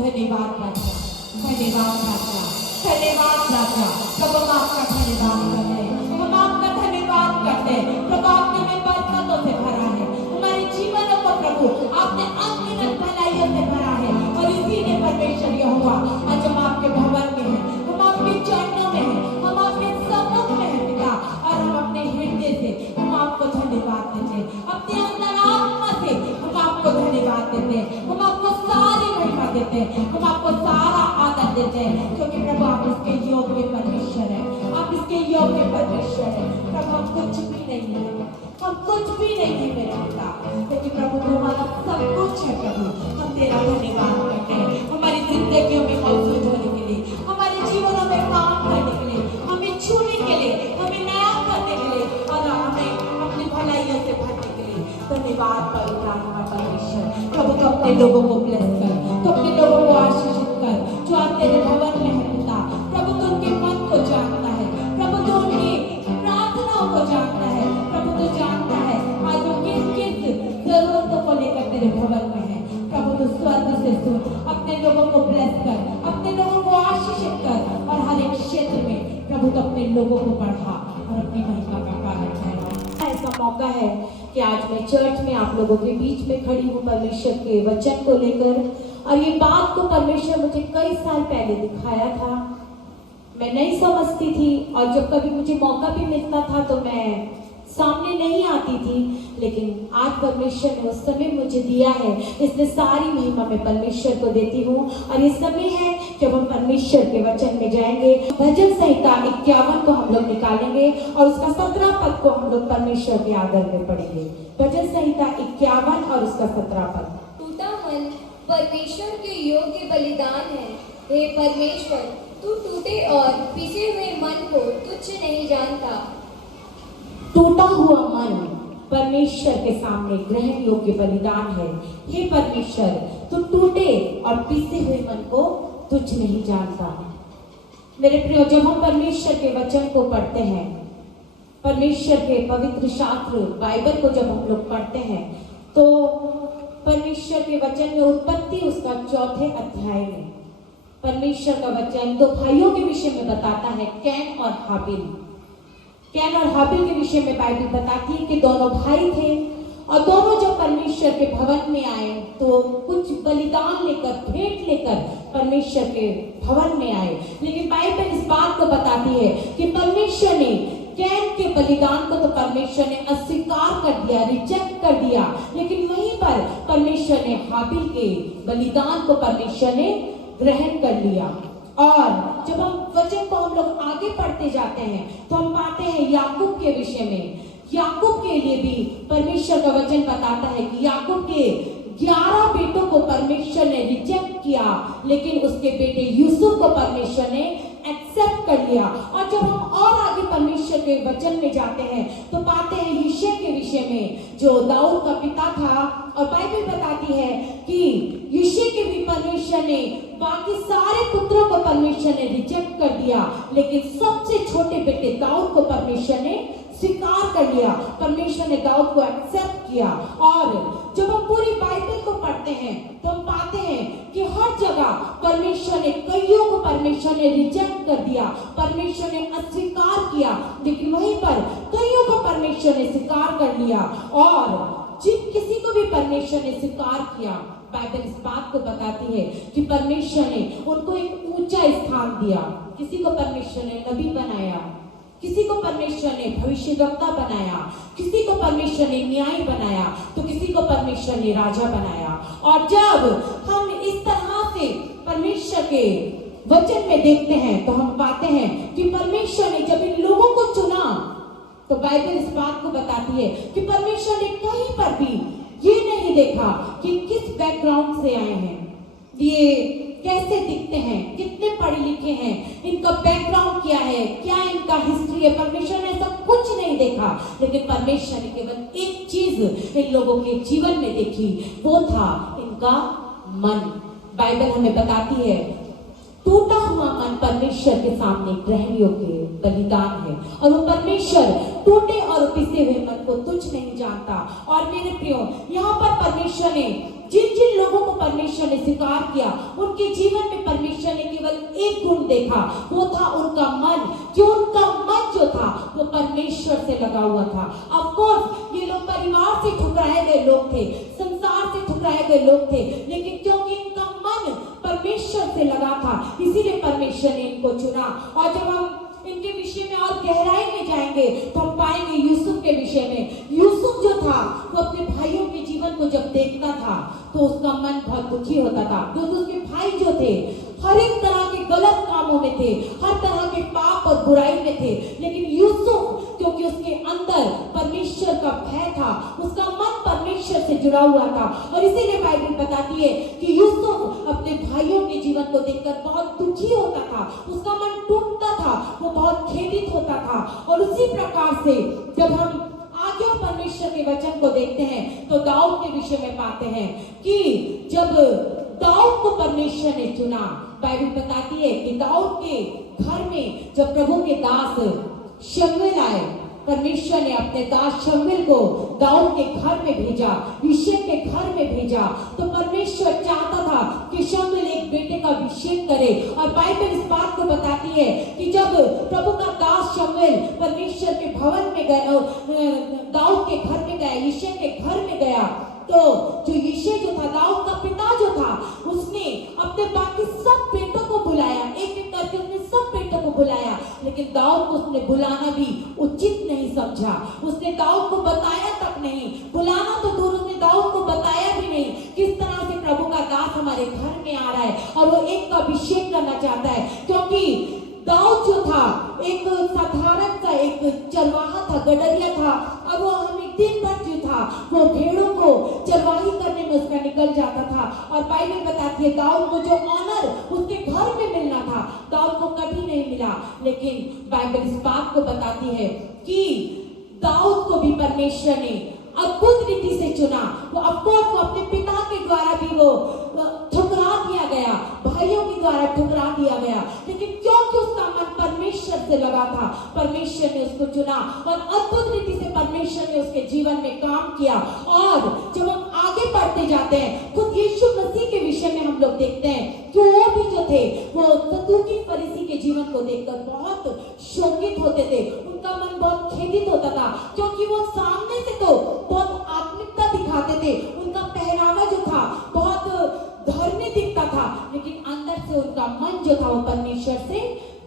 धन्यवाद राजा, धन्यवाद राजा, धन्यवाद राजा। प्रभु हम आपका धन्यवाद करते हैं, हम आपका धन्यवाद करते हैं। प्रभु आपने हमें बरकतों से भरा है, हमारे जीवनों को प्रभु आपने अनगिनत भलाइयों से भरा है। और इसीलिए परमेश्वर यहोवा आज हम आपके भवन में हैं, हम आपके चरणों में हैं, हम आपके सम्मुख में हैं पिता। और हम अपने हृदय से हम आपको धन्यवाद देते हैं, अपने अंतरात्मा से हम आपको धन्यवाद देते हैं, हम आपको सारी महिमा देते हैं, हम आपको सारा आदर देते हैं। क्योंकि प्रभु आप इसके योग्य परमेश्वर है, आप इसके योग्य परमेश्वर है। प्रभु हम कुछ भी नहीं है, हम कुछ भी नहीं है मेरे पिता, क्योंकि प्रभु तुम्हारा सब कुछ है। प्रभु हम तेरा धन्यवाद करते हैं हमारी जिंदगियों में मौजूद होने के लिए, हमारे जीवनों में काम करने के लिए, हमें छूने के लिए, हमें नया करने के लिए और हमें अपनी भलाइयों से भरने के लिए। धन्यवाद पवित्र आत्मा परमेश्वर। प्रभु तो अपने लोगों को ब्लेस कर, तो अपने लोगों को आशीषित कर जो आज तेरे भवन में है पिता। प्रभु तो उनके मन को जानता है, प्रभु तो उनकी प्रार्थनाओं को जानता है। प्रभु तो जानता है आज वो किस किस जरूरतों को लेकर तेरे भवन में है। प्रभु तो स्वर्ग से सुन, अपने लोगों को ब्लेस कर, अपने लोगों को आशीषित कर और हर एक क्षेत्र में प्रभु तो अपने लोगों को बढ़ा और अपनी महिमा का कारण ठहरा। ऐसा मौका है कि आज मैं चर्च में आप लोगों के बीच में खड़ी हूँ परमेश्वर के वचन को लेकर। और ये बात को परमेश्वर मुझे कई साल पहले दिखाया था, मैं नहीं समझती थी। और जब कभी मुझे मौका भी मिलता था तो मैं सामने नहीं आती थी, लेकिन आज परमेश्वर ने उस समय मुझे दिया है, इसलिए सारी महिमा मैं परमेश्वर को देती हूँ। और ये समय है जब हम परमेश्वर के वचन में जाएंगे। भजन संहिता 51 को हम लोग निकालेंगे और उसका 17 पद को हम लोग परमेश्वर के आदर में पढ़ेंगे। भजन संहिता 51 और उसका 17 पद। टूटा मन परमेश्वर के योग्य बलिदान है। हे परमेश्वर, तू टूटे और पिसे हुए मन को तुच्छ नहीं जानता। टूटा हुआ मन परमेश्वर के सामने ग्रहण योग्य बलिदान है। हे परमेश्वर, तू टूटे और पिसे हुए मन को तुच्छ नहीं जानता। मेरे प्रियो, जब हम परमेश्वर के वचन को पढ़ते हैं, परमेश्वर के पवित्र शास्त्र बाइबल को जब हम लोग पढ़ते हैं, तो परमेश्वर के वचन में उत्पत्ति उसका 4 अध्याय में परमेश्वर का वचन 2 भाइयों के विषय में बताता है, कैन और हाबिल। कैन और हाबिल के विषय में बाइबल बताती है कि दोनों भाई थे और दोनों जब परमेश्वर के भवन में आए तो कुछ बलिदान लेकर, भेंट लेकर परमेश्वर के भवन में आए। लेकिन बाइबल इस बात को बताती है कि परमेश्वर ने कैन के बलिदान को तो परमेश्वर ने अस्वीकार कर दिया, रिजेक्ट कर दिया, लेकिन वहीं पर परमेश्वर ने हाबिल के बलिदान को परमेश्वर ने ग्रहण कर लिया। और जब हम वचन को हम लोग आगे पढ़ते जाते हैं तो हम पाते हैं याकूब के विषय में। याकूब के लिए भी परमेश्वर का वचन बताता है कि याकूब के 11 बेटों को परमेश्वर ने रिजेक्ट किया, लेकिन उसके बेटे यूसुफ को परमेश्वर ने एक्सेप्ट कर लिया। और जब हम और आगे परमेश्वर के वचन में जाते हैं तो पाते हैं यिशै के विषय में, जो दाऊद का पिता था। और बाइबल बताती है कि यिशै के भी परमेश्वर ने, बाकी सारे पुत्रों को परमेश्वर ने रिजेक्ट कर दिया, लेकिन सबसे छोटे बेटे दाऊद को परमेश्वर ने स्वीकार कर लिया। परमेश्वर ने दाऊद को एक्सेप्ट किया। और जब हम पूरी बाइबल को पढ़ते हैं तो हम पाते हैं कि हर जगह परमेश्वर ने कईयों को परमेश्वर ने रिजेक्ट कर दिया, परमेश्वर ने अस्वीकार किया, लेकिन वहीं पर कईयों को परमेश्वर ने स्वीकार कर लिया। और जिन किसी को भी परमेश्वर ने स्वीकार किया, बाइबल इस बात को बताती है कि परमेश्वर ने उनको एक ऊंचा स्थान दिया। किसी को परमेश्वर ने नबी बनाया, किसी को परमेश्वर ने भविष्यवक्ता बनाया, किसी को परमेश्वर ने न्यायी बनाया, तो किसी को परमेश्वर ने राजा बनाया। और जब हम इस तरह से परमेश्वर के वचन में देखते हैं तो हम पाते हैं कि परमेश्वर ने जब इन लोगों को चुना तो बाइबल इस बात को बताती है कि परमेश्वर ने कहीं पर भी ये नहीं देखा कि किस बैकग्राउंड से आए हैं, ये कैसे दिखते हैं, कितने पढ़े लिखे हैं, इनका बैकग्राउंड क्या है, क्या इनका हिस्ट्री है। परमेश्वर ने सब कुछ नहीं देखा, लेकिन परमेश्वर ने केवल एक चीज इन लोगों के जीवन में देखी, वो था इनका मन। बाइबल हमें बताती है टूटा हुआ मन परमेश्वर के सामने ग्रहण योग्य बलिदान है, और वो परमेश्वर टूटे और पिसे हुए मन को तुच्छ नहीं जानता। और मेरे प्रियो, यहाँ पर परमेश्वर ने जिन जिन लोगों को परमेश्वर ने स्वीकार किया, उनके जीवन में परमेश्वर ने केवल एक गुण देखा, वो था उनका मन। कि उनका मन जो था वो परमेश्वर से लगा हुआ था। ऑफ कोर्स ये लोग परिवार से ठुकराए गए लोग थे, संसार से ठुकराए गए लोग थे, लेकिन क्योंकि इनका मन परमेश्वर से लगा था, इसीलिए परमेश्वर ने इनको चुना। और जब हम इनके विषय में और गहराई में जाएंगे तो हम पाएंगे यूसुफ के विषय में। यूसुफ जो था वो अपने भाइयों के जीवन को जब देखता था तो उसका मन बहुत दुखी होता था, क्योंकि उसके भाई जो थे हर एक तरह के गलत कामों में थे, हर तरह के पाप और बुराई में थे, लेकिन यूसुफ क्योंकि उसके अंदर परमेश्वर का भय था, उसका मन परमेश्वर से जुड़ा हुआ था। और इसीलिए बाइबल बताती है कि यूसुफ अपने भाइयों के जीवन को देखकर बहुत दुखी होता था, उसका मन टूटता था, वो बहुत खेदित होता था। और उसी प्रकार से जब हम आगे परमेश्वर के वचन को देखते हैं तो दाऊद के विषय में पाते हैं कि जब दाऊद को परमेश्वर ने चुना, बाइबल बताती है कि दाऊद के घर में जब प्रभु के दास शमूएल आए, परमेश्वर ने अपने दास शमूएल को दाऊद के घर में भेजा, यिशै के घर में भेजा। तो परमेश्वर चाहता था कि शमूएल एक बेटे का अभिषेक करे। और बाइबल इस बात को बताती है कि जब प्रभु का दास शमूएल परमेश्वर के भवन में गया, दाऊद के घर में गया, यिशै के घर में गया, तो जो यिशै जो था, दाऊद का पिता जो था, उसने अपने बाकी सब बेटों को बुलाया, एक एक करके उसने सब बेटों को बुलाया, लेकिन दाऊद को उसने बुलाना भी उचित नहीं समझा। उसने दाऊद को बताया तक नहीं, बुलाना तो दूर, उसने दाऊद को बताया भी नहीं किस तरह से प्रभु का दास हमारे घर में आ रहा है और वो एक का अभिषेक करना चाहता है। क्योंकि दाऊद जो था एक साधारण सा एक चरवाहा था, गडरिया था, और वो हमें दिन भर जो था वो भेड़ों को चरवाही करने में उसका निकल जाता था। और बाइबल बताती है दाऊद को जो ऑनर उसके घर में मिलना था दाऊद को कभी नहीं मिला। लेकिन बाइबल इस बात को बताती है कि दाऊद को भी परमेश्वर ने अद्भुत रीति से चुना। वो अफकोर्स वो अपने पिता के द्वारा भी वो ठुकरा दिया गया, भाइयों के द्वारा ठुकरा दिया गया, लेकिन क्योंकि उसका मन परमेश्वर से लगा था, परमेश्वर ने उसको चुना और अद्भुत रीति से परमेश्वर ने उसके जीवन में काम किया। और जब हम आगे बढ़ते जाते हैं, खुद यीशु मसीह के विषय में हम लोग देखते हैं कि वो भी जो थे वो सदूकी फरीसी के जीवन को देखकर बहुत शोकित होते थे। उनका मन बहुत खेदित होता था, क्योंकि वो सामने से तो बहुत आत्मिकता दिखाते थे, उनका पहनावा जो था बहुत धर्मी दिखता था, लेकिन अंदर से उनका मन जो था वो परमेश्वर से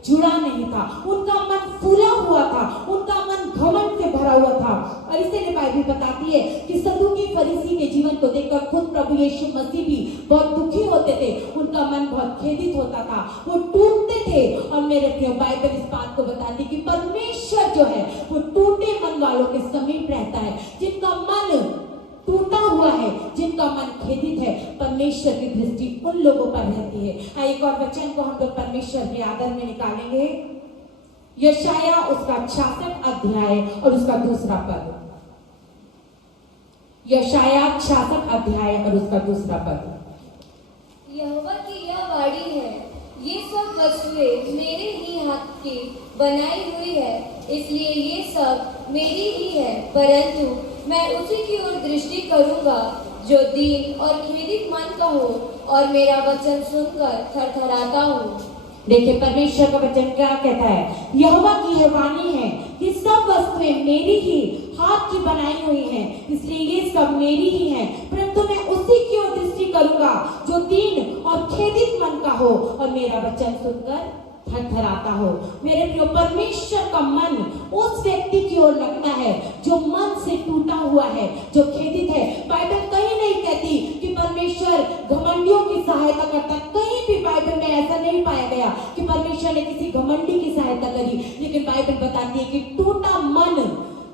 जुड़ा नहीं था। उनका मन फूला हुआ था, उनका मन घमंड से भरा हुआ था। और इसीलिए बाइबल बताती है कि सदूकी फरीसी के जीवन को देखकर खुद प्रभु यीशु मसीह भी बहुत दुखी होते थे, उनका मन बहुत खेदित होता था, वो टूटते थे। और मेरे प्रिय बाइबल इस बात को बताती है कि परमेश्वर जो है वो टूटे मन वालों के समीप रहता है। जिनका मन टूटा हुआ है, जिनका मन खेदित है, परमेश्वर की दृष्टि उन लोगों पर रहती है। एक और वचन को हम लोग परमेश्वर के आदर में निकालेंगे, यशाया उसका 66 अध्याय और उसका दूसरा पद। यशाया 66 अध्याय और उसका दूसरा पद। यहोवा की यह वाणी है, ये सब वस्तुएं मेरे ही हाथ की बनाई हुई है, इसलिए ये सब मेरी ही है, परंतु मैं उसी की ओर दृष्टि करूंगा जो दीन और खेदित मन का हो और मेरा वचन सुनकर थरथराता हो। देखिए परमेश्वर का वचन क्या कहता है, यहोवा की यह वाणी है कि सब वस्तुएं मेरी ही हाथ की बनाई हुई हैं, इसलिए ये सब मेरी ही हैं, परंतु मैं उसी की ओर दृष्टि करूंगा जो दीन और खेदित मन का हो और मेरा वचन सुनकर थरथराता हो। मेरे प्रिय, परमेश्वर का मन उस व्यक्ति की ओर लगता है जो मन से टूटा हुआ है, जो खेदित है। बाइबल कहीं नहीं कहती कि परमेश्वर घमंडियों की सहायता करता, कहीं भी बाइबल में ऐसा नहीं पाया गया कि परमेश्वर ने किसी घमंडी की सहायता करी। लेकिन बाइबल बताती है कि टूटा मन,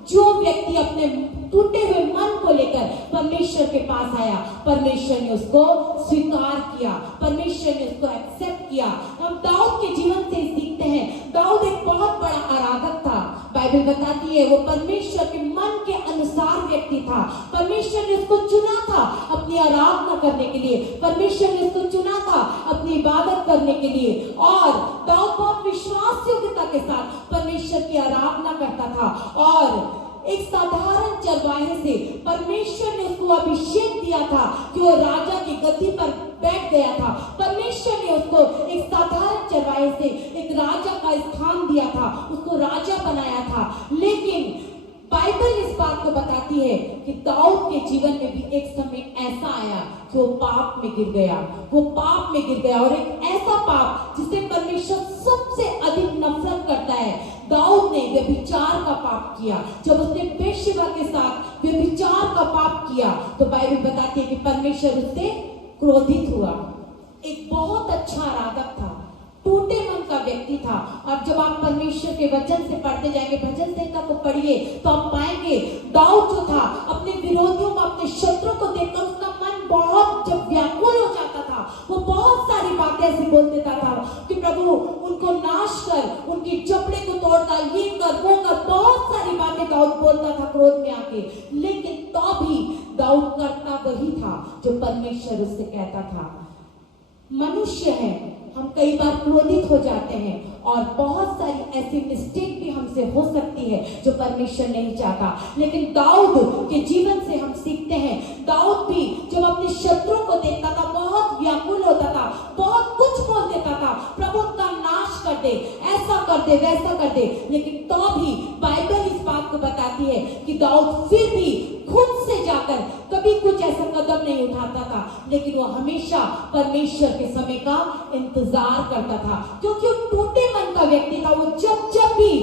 जो व्यक्ति अपने टूटे हुए मन को लेकर परमेश्वर के पास आया, परमेश्वर ने उसको स्वीकार किया, परमेश्वर ने उसको एक्सेप्ट किया। हम दाऊद के जीवन से सीखते हैं, दाऊद एक बहुत बड़ा आराधक था। बाइबल बताती है वो परमेश्वर के मन के अनुसार व्यक्ति था। परमेश्वर ने उसको चुना था अपनी आराधना करने के लिए, परमेश्वर ने उसको चुना था अपनी इबादत करने के लिए। और दाऊद बहुत विश्वास योग्यता के साथ परमेश्वर की आराधना करता था और एक साधारण चरवाहे से परमेश्वर ने उसको अभिषेक दिया था कि वो राजा की गद्दी पर बैठ गया था। परमेश्वर ने उसको एक साधारण चरवाहे से एक राजा का स्थान दिया था, उसको राजा बनाया था। लेकिन बाइबल इस बात को बताती है कि दाऊद के जीवन में भी एक समय ऐसा आया कि वो पाप में गिर गया, वो पाप में गिर गया, और एक ऐसा पाप जिसे परमेश्वर सबसे अधिक नफरत करता है। दाऊद ने व्यभिचार का पाप किया। जब उसने बेशबा के साथ व्यभिचार का पाप किया तो बाइबल बताती है कि परमेश्वर उससे क्रोधित हुआ। एक बहुत अच्छा आराधक था, टूटे मन का व्यक्ति था। और जब आप परमेश्वर के वचन से पढ़ते जाएंगे, भजन संहिता को पढ़िए, तो आप पाएंगे दाऊद जो था अपने विरोधियों को, अपने शत्रु को देखकर उसका मन बहुत जब व्याकुल हो जाता था, वो बहुत सारी बातें ऐसी बोल देता था कि प्रभु उनको नाश कर, उनकी जबड़े को तोड़ डाल, ये कर वो कर, बहुत सारी बातें दाऊद बोलता था क्रोध में आके। लेकिन तो भी दाऊद करता वही था जो परमेश्वर उससे कहता था। मनुष्य है, हम कई बार क्रोधित हो जाते हैं और बहुत सारी ऐसी मिस्टेक भी हमसे हो सकती है जो परमेश्वर नहीं चाहता। लेकिन दाऊद के जीवन से हम सीखते हैं, दाऊद भी जब अपने शत्रुओं को देखता था बहुत व्याकुल होता था, बहुत कुछ बोल देता था, प्रभु उनका नाश कर दे, ऐसा कर दे, वैसा कर दे। लेकिन तो भी बाइबल इस बात को बताती है कि दाऊद फिर भी खुद से जाकर कभी कुछ ऐसा कदम नहीं उठाता था, लेकिन वो हमेशा परमेश्वर के समय का इंतजार करता था, क्योंकि वो टूटे मन का व्यक्ति था। वो जब भी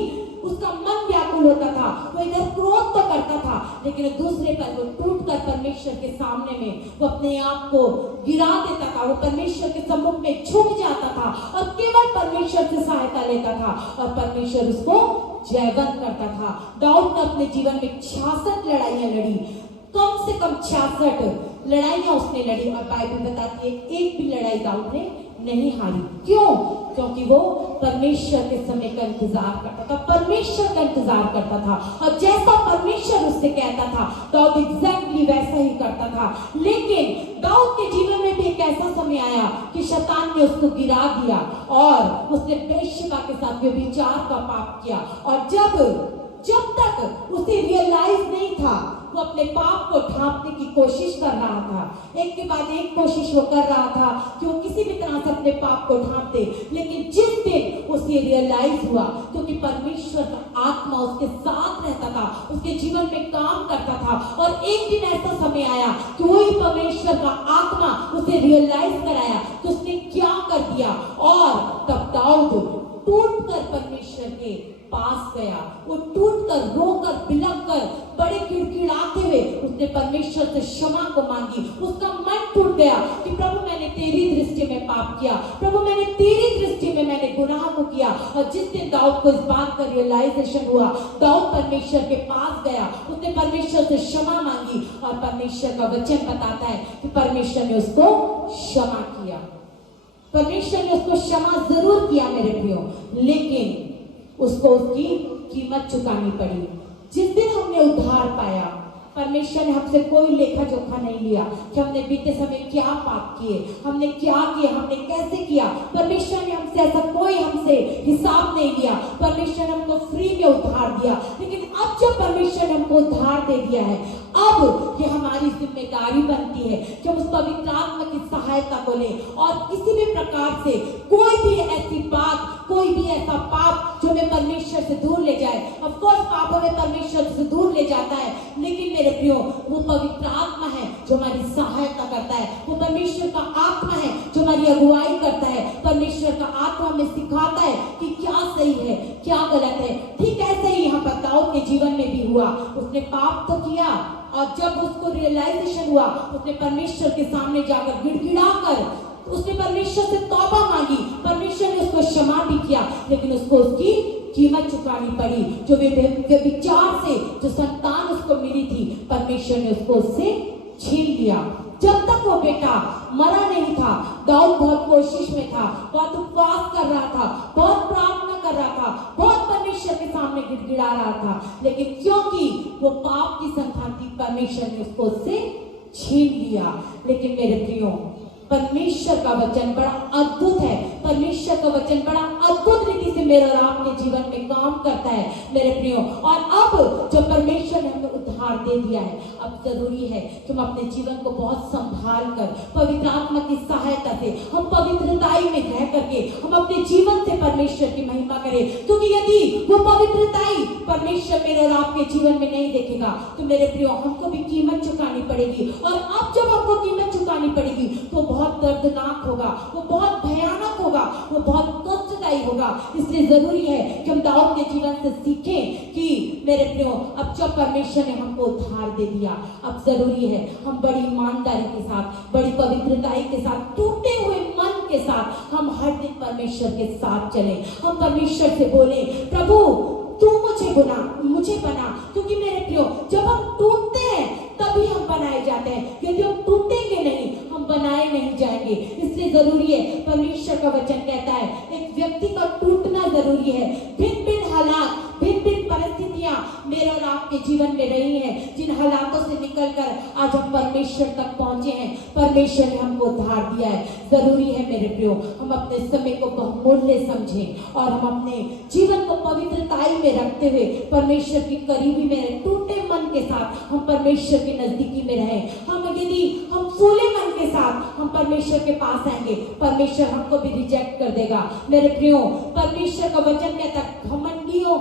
उसका मन व्याकुल होता था, वो इधर क्रोध तो करता था, लेकिन दूसरे पर वो टूटकर परमेश्वर के सामने में वो अपने आप को गिरा देता था। वो परमेश्वर के सम्मुख में झुक जाता था और केवल परमेश्वर से सहायता लेता था और परमेश्वर उसको जयवंत करता था। दाऊद ने अपने जीवन में 66 लड़ाइयां लड़ी, कम से कम 66 लड़ाइयां उसने लड़ी, और बाइबल बताती है एक भी लड़ाई दाऊद ने नहीं हारी। क्यों? क्योंकि वो परमेश्वर के समय का इंतजार करता था, परमेश्वर का इंतजार करता था, और जैसा परमेश्वर उससे कहता था दाऊद एग्जैक्टली वैसा ही करता था। लेकिन दाऊद के जीवन में भी एक ऐसा समय आया कि शैतान ने उसको गिरा दिया और उसने बेशबा के साथ व्यभिचार का पाप किया, और जब तक उसे रियलाइज नहीं था, वो अपने पाप को ढांपने की कोशिश कर रहा था। एक के बाद एक कोशिश वो कर रहा था कि वो किसी भी तरह से अपने पाप को ढांप दे, लेकिन जिस दिन उसे रियलाइज हुआ, क्योंकि परमेश्वर का आत्मा उसके साथ रहता था, उसके जीवन में काम करता था, और एक दिन ऐसा समय आया कि वही परमेश्वर का आत्मा उसे रियलाइज कराया कि उसने क्या कर दिया, और तब दाऊद टूटकर परमेश्वर के पास गया। वो टूटकर, रोकर, बिलखकर, बड़े गिड़गिड़ाते हुए उसने परमेश्वर से क्षमा को मांगी। उसका मन टूट गया कि प्रभु मैंने तेरी दृष्टि में पाप किया, प्रभु मैंने तेरी दृष्टि में मैंने गुनाह को किया। और जिस दिन दाऊद को इस बात का रियलाइजेशन हुआ, दाऊद परमेश्वर के पास गया, उसने परमेश्वर से क्षमा मांगी, और परमेश्वर का वचन बताता है कि परमेश्वर ने उसको क्षमा किया। परमेश्वर ने उसको क्षमा जरूर किया मेरे प्रियो, लेकिन उसको उसकी कीमत चुकानी पड़ी। जिस दिन हमने उद्धार पाया, परमेश्वर ने हमसे कोई लेखा जोखा नहीं लिया कि हमने बीते समय क्या पाप किए, हमने क्या किया, हमने कैसे किया। परमेश्वर ने हमसे ऐसा कोई हमसे हिसाब नहीं लिया। परमेश्वर ने हमको फ्री में उद्धार दिया, लेकिन अब जब परमेश्वर ने हमको उद्धार दे दिया है, अब ये हमारी जिम्मेदारी बनती है कि हम उस पवित्र आत्मा की सहायता को लें, और किसी भी प्रकार से कोई भी ऐसी बात, कोई भी ऐसा पाप जो हमें परमेश्वर से दूर ले जाए। ऑफ कोर्स पाप हमें परमेश्वर से दूर ले जाता है, लेकिन मेरे प्रियो वो पवित्र आत्मा है जो हमारी सहायता करता है। वो परमेश्वर का आत्मा है जो हमारी अगुवाई करता है। परमेश्वर का आत्मा हमें सिखाता है कि क्या सही है, क्या गलत है। ठीक ऐसे ही यहाँ पर दाऊद के जीवन में भी हुआ। उसने पाप तो किया, और जब उसको रियलाइजेशन हुआ, उसने परमेश्वर के सामने जाकर गिड़गिड़ा कर उसने परमेश्वर से तौबा मांगी। परमेश्वर ने उसको क्षमा भी किया, लेकिन उसको उसकी कीमत चुकानी पड़ी। जो व्यभिचार से जो संतान उसको मिली थी, परमेश्वर ने उसको उससे छीन लिया। जब तक वो बेटा मरा नहीं था, दाऊद बहुत कोशिश में था, बहुत उपवास कर रहा था, बहुत प्रार्थना कर रहा था, बहुत परमेश्वर के सामने गिड़गिड़ा रहा था, लेकिन क्योंकि वो पाप की संतान थी, परमेश्वर ने उसको उससे छीन लिया। लेकिन मेरे प्रियो, परमेश्वर का वचन बड़ा अद्भुत है। परमेश्वर का वचन बड़ा अद्भुत रीति से मेरे और आपके जीवन में काम करता है मेरे प्रियो। और अब जो परमेश्वर ने हमें उद्धार दे दिया है, अब जरूरी है कि हम अपने जीवन को बहुत संभाल कर पवित्र आत्मा की सहायता से हम पवित्रताई में रह करके हम अपने जीवन से परमेश्वर की महिमा करें। क्योंकि यदि वो पवित्रताई परमेश्वर मेरे और आपके जीवन में नहीं देखेगा, तो मेरे प्रियो हमको भी कीमत चुकानी पड़ेगी। और अब जब हमको कीमत चुकानी पड़ेगी तो बहुत दर्दनाक होगा, वो बहुत भयानक होगा, वो बहुत कष्टदायी होगा। इसलिए जरूरी है कि हम दाऊद के जीवन से सीखें कि मेरे प्रियो, अब जब परमेश्वर ने हमको उद्धार दे दिया, अब जरूरी है हम बड़ी ईमानदारी के साथ, बड़ी पवित्रताई के साथ, टूटे हुए मन के साथ हम हर दिन परमेश्वर के साथ चलें। हम परमेश्वर से बोले, प्रभु तू मुझे बना। क्योंकि मेरे प्रियो, जब हम टूटते हैं तभी हम बनाए जाते हैं। यदि हम टूटेंगे नहीं, हम बनाए नहीं जाएंगे। इसलिए जरूरी है, परमेश्वर का वचन कहता है एक व्यक्ति का टूटना जरूरी है। भिन्न भिन्न हालात, भिन्न भिन्न परिस्थितियां मेरे और आपके जीवन में रही हैं, जिन हालातों से निकलकर आज हम परमेश्वर तक पहुंचे हैं। परमेश्वर ने हमको उद्धार दिया है। जरूरी है मेरे प्रियो, हम अपने समय को बहुमूल्य समझें और हम अपने जीवन को पवित्रताई में रखते हुए परमेश्वर की करीबी में, टूटे मन के साथ हम परमेश्वर की नजदीकी में रहें। यदि हम फूले मन के साथ हम परमेश्वर के पास आएंगे, परमेश्वर हमको भी रिजेक्ट कर देगा। मेरे प्रियो, परमेश्वर का वचन कहता है घमंडियों,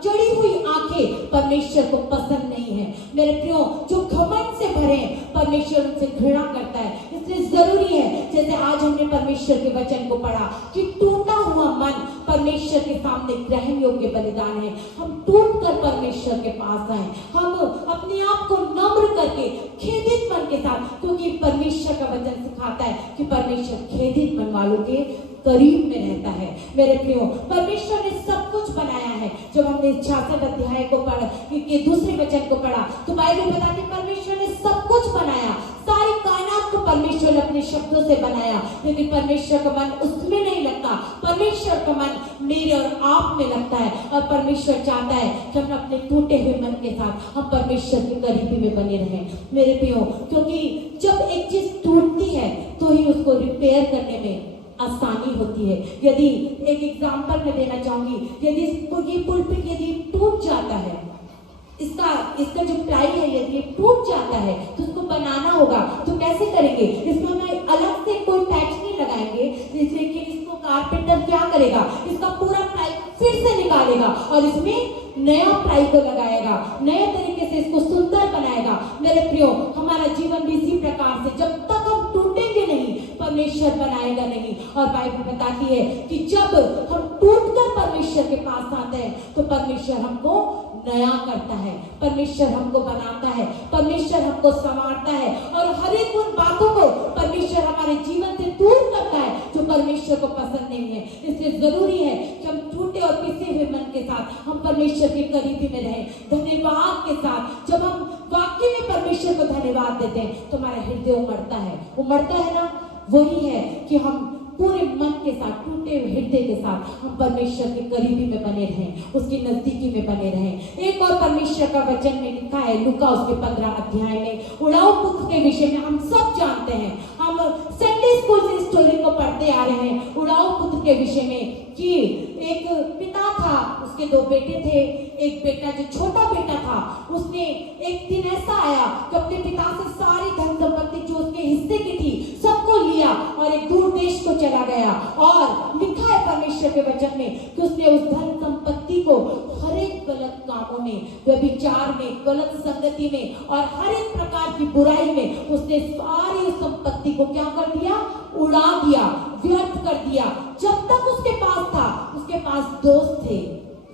चढ़ी हुई आंखें परमेश्वर को पसंद नहीं है। मेरे प्रियो, जो घमंड से भरे रहें, परमेश्वर उनसे घृणा करता है। इसलिए जरूरी है, जैसे आज हमने परमेश्वर के वचन को पढ़ा कि टूटा हुआ मन परमेश्वर के सामने ग्रहण योग्य बलिदान है। हम टूट कर परमेश्वर के पास आए, हम अपने आप को नम्र करके खेदित मन के साथ, क्योंकि परमेश्वर का वचन सिखाता है कि परमेश्वर खेदित मन वालों के करीब में रहता है। मेरे प्रियो, परमेश्वर ने सब कुछ बनाया है। जब हमने 66 अध्याय को पढ़ा कि दूसरे वचन को पढ़ा तो बाइबल बताती परमेश्वर ने सब कुछ बनाया, सारी कायनात को परमेश्वर ने अपने शब्दों से बनाया, लेकिन परमेश्वर का मन उसमें नहीं लगता। परमेश्वर का मन मेरे और आप में लगता है, और परमेश्वर चाहता है कि हम अपने टूटे हुए मन के साथ हम परमेश्वर की करीबी में बने रहें। मेरे प्रियो, क्योंकि जब एक चीज टूटती है तो ही उसको रिपेयर करने में आसानी होती है। यदि एक एग्जांपल मैं देना चाहूंगी, यदि ये पुलपिट यदि टूट जाता है, इसका जो प्लाई है यदि ये टूट जाता है तो उसको बनाना होगा, तो कैसे करेंगे? इसमें हमें अलग से कोई पैच नहीं लगाएंगे, लेकिन इसको कारपेंटर क्या करेगा, इसका पूरा प्लाई फिर से निकालेगा और इसमें नया प्लाई को लगाएगा, नए तरीके से इसको सुंदर बनाएगा। मेरे प्रियो, हमारा जीवन भी इसी प्रकार से, जब तक हम टूटेंगे नहीं परमेश्वर बनाएगा नहीं। और बाइबल बताती है कि जब हम टूटकर परमेश्वर के पास आते हैं तो परमेश्वर हमको नया करता है, परमेश्वर हमको बनाता है, परमेश्वर हमको संवारता है, और हर एक उन बातों को परमेश्वर हमारे जीवन से दूर करता है जो परमेश्वर को पसंद नहीं है। इसलिए जरूरी है कि हम टूटे और पिसे हुए मन के साथ हम परमेश्वर के करीबी में रहें, धन्यवाद के साथ। जब हम वाकई में परमेश्वर को धन्यवाद देते हैं तो हमारा हृदय उमड़ता है ना। वही है कि हम पूरे मन के साथ, टूटे हुए हृदय के साथ हम परमेश्वर के करीबी में बने रहें, उसकी नजदीकी में बने रहें। एक और परमेश्वर का वचन में लिखा है लूका उसके 15 अध्याय में, उड़ाऊ पुत्र के विषय में हम सब जानते हैं, हम संडे स्कूल से स्टोरी को पढ़ते आ रहे हैं उड़ाऊ पुत्र के विषय में, कि एक पिता था, उसके 2 बेटे थे। एक बेटा जो छोटा बेटा था, उसने एक दिन ऐसा आया कि अपने पिता से सारी धन संपत्ति जो उसके हिस्से की थी सबको लिया और एक दूर देश को चला गया। और लिखा है परमेश्वर के वचन में कि उसने उस धन संपत्ति को हर एक गलत कामों में, व्यभिचार में, गलत संगति में और हर एक प्रकार की बुराई में उसने सारी संपत्ति को क्या कर दिया? उड़ा दिया, व्यर्थ कर दिया। जब तक उसके पास था, उसके पास दोस्त थे,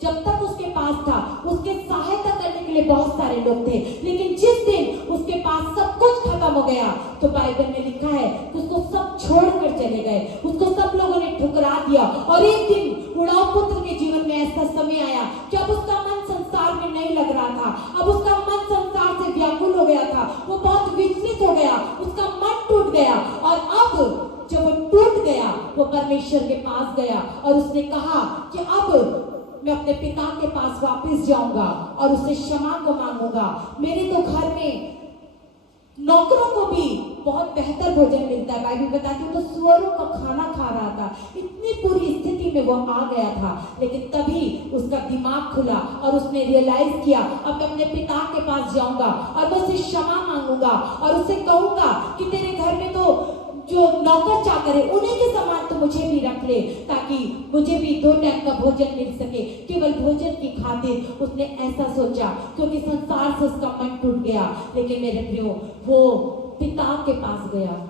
जब तक उसके पास था उसके सहायता करने के लिए बहुत सारे लोग थे, लेकिन जिस दिन उसके पास सब कुछ खत्म हो गया तो बाइबल में लिखा है कि उसको सब छोड़कर चले गए, उसको सब लोगों ने ठुकरा दिया। और एक दिन उड़ाऊ पुत्र के जीवन में ऐसा समय आया कि अब उसका मन संसार में नहीं लग रहा था, अब उसका मन संसार से व्याकुल हो गया था, वो बहुत विचलित हो गया, उसका मन टूट गया। और अब जब वो टूट गया वो परमेश्वर के पास गया और उसने कहा कि अब मैं अपने पिता के पास वापस जाऊंगा और उससे क्षमा को मांगूंगा। मेरे तो घर में नौकरों को भी बहुत बेहतर भोजन मिलता है, बाइबल बताती है तो सुअरों का खाना खा रहा था। इतनी बुरी स्थिति में वो आ गया था, लेकिन तभी उसका दिमाग खुला और उसने रियलाइज किया अब मैं अपने पिता के पास जाऊंगा और मैं उससे क्षमा मांगूंगा और उससे कहूंगा कि तेरे घर में तो जो नौकर चाकर है उन्हीं के समान तो मुझे भी रख ले, ताकि मुझे भी 2 टाइम का भोजन मिल सके। केवल भोजन की खातिर उसने ऐसा सोचा, क्योंकि संसार से उसका मन टूट गया। लेकिन मेरे प्रियो, वो पिता के पास गया।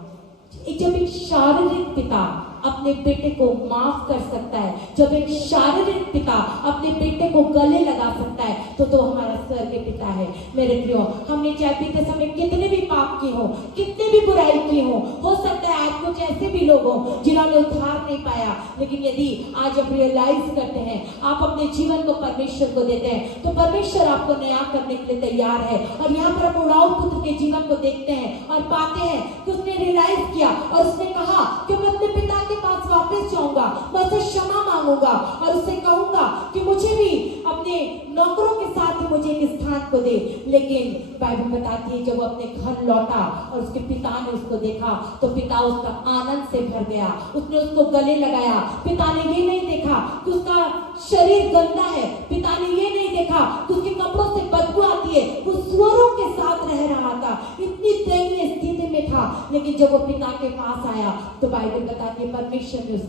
जब एक शारीरिक पिता अपने बेटे को माफ कर सकता है, जब एक शारीरिक पिता अपने बेटे को गले लगा सकता है, तो हमारा स्वर्गीय पिता है। मेरे प्रियो, हमने चाय पीते समय कितने भी पाप किए हो, कितने भी बुराई की हो सकता है आज कुछ ऐसे भी लोग हो जिन्होंने उद्धार नहीं पाया, लेकिन यदि आज आप रियलाइज करते हैं, आप अपने जीवन को परमेश्वर को देते हैं, तो परमेश्वर आपको नया करने के लिए तैयार है। और यहाँ पर हम उड़ाऊ पुत्र के जीवन को देखते हैं और पाते हैं कि उसने रियलाइज किया और उसने कहा कि मैं अपने पिता के पास वापस जाऊंगा, मैं उससे क्षमा मांगूंगा और उससे कहूंगा कि मुझे भी अपने नौकरों के साथ ही मुझे एक स्थान को दे। लेकिन बाइबल बताती है जब वो अपने घर लौटा और उसके पिता ने उसको देखा तो पिता उसका आनंद से भर गया, उसने उसको गले लगाया। पिता ने ये नहीं देखा कि उसका शरीर गंदा है, पिता ने ये नहीं देखा कि उसके कपड़ों से बदबू आती है, वो सुअरों के साथ रह रहा था, इतनी दयनीय स्थिति में था। लेकिन जब वो पिता के पास आया तो बाइबल बताती है परमेश्वर ने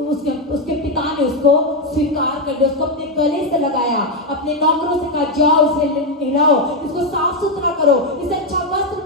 उसके पिता ने उसको स्वीकार कर लिया, उसको अपने गले से लगाया, अपने नौकरों से कहा जाओ इसे नहलाओ, इसको साफ सुथरा करो, इसे अच्छा वस्त्र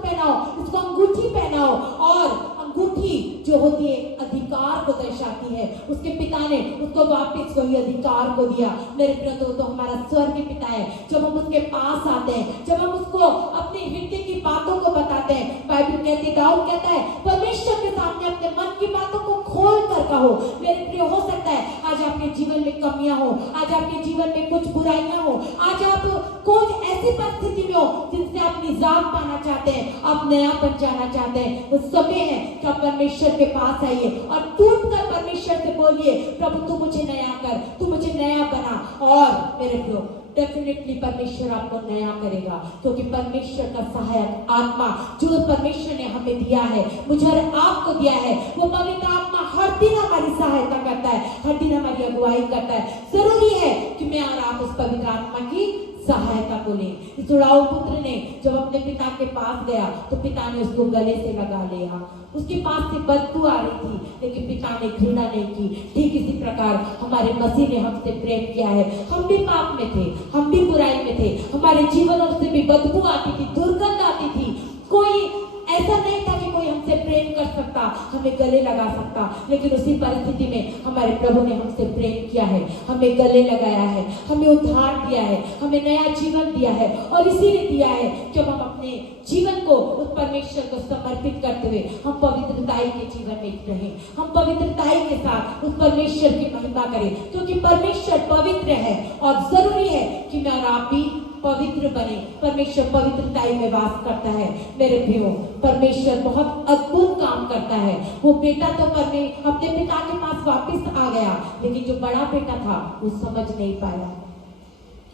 बहुत ही अधिकार को दर्शाती है। उसके पिता ने उसको वापस वही अधिकार को दिया। मेरे प्रिय तो हमारा स्वर्गीय पिता है। जब हम उसके पास आते हैं, जब हम उसको अपने हृदय की बातों को बताते हैं, बाइबल कहती है, दाऊद कहता है, परमेश्वर के सामने अपने मन की बातों को खोल कर कहो। मेरे प्रिय हो सकता है आज आपके जीवन में कमियां हो, आज आपके जीवन में कुछ बुराइयां हो, आज आप कुछ ऐसी परिस्थिति में हो जिनसे आप निजात पाना चाहते हैं, आप नयापन चाहना चाहते हैं। उस समय है कि आप परमेश्वर के पास आइए और टूट कर परमेश्वर से बोलिए, प्रभु तू मुझे नया कर, तू मुझे नया बना। और मेरे प्रियो डेफिनेटली परमेश्वर आपको नया करेगा, क्योंकि परमेश्वर का सहायक आत्मा जो परमेश्वर ने हमें दिया है, मुझे और आपको दिया है, वो पवित्र आत्मा हर दिन हमारी सहायता करता है, हर दिन हमारी अगुवाई करता है। जरूरी है कि मैं और आप उस पवित्र आत्मा की सहायता को लें। इस जुड़ाऊ पुत्र ने जब अपने पिता के पास गया तो पिता ने उसको गले से लगा लिया। उसके पास से बदबू आ रही थी, लेकिन पिता ने घृणा नहीं की। ठीक इसी प्रकार हमारे मसीह ने हमसे प्रेम किया है। हम भी पाप में थे, हम भी बुराई में थे, हमारे जीवनों से भी बदबू आती थी, दुर्गंध आती थी। कोई ऐसा नहीं था कि कोई हमसे प्रेम कर सकता, हमें गले लगा सकता, लेकिन उसी परिस्थिति में हमारे प्रभु ने हमसे प्रेम किया है, हमें गले लगाया है, हमें उद्धार दिया है, हमें नया जीवन दिया है। और इसीलिए दिया है कि हम अपने जीवन को उस परमेश्वर को समर्पित करते हुए हम पवित्रताई के जीवन में रहें, हम पवित्रताई के साथ उस परमेश्वर की महिमा करें, क्योंकि परमेश्वर पवित्र है और जरूरी है कि मैं और आप भी पवित्र बने। परमेश्वर पवित्रताई में वास करता है। मेरे प्रियो, परमेश्वर बहुत अद्भुत काम करता है। वो बेटा तो अपने पिता के पास वापस आ गया, लेकिन जो बड़ा बेटा था वो समझ नहीं पाया।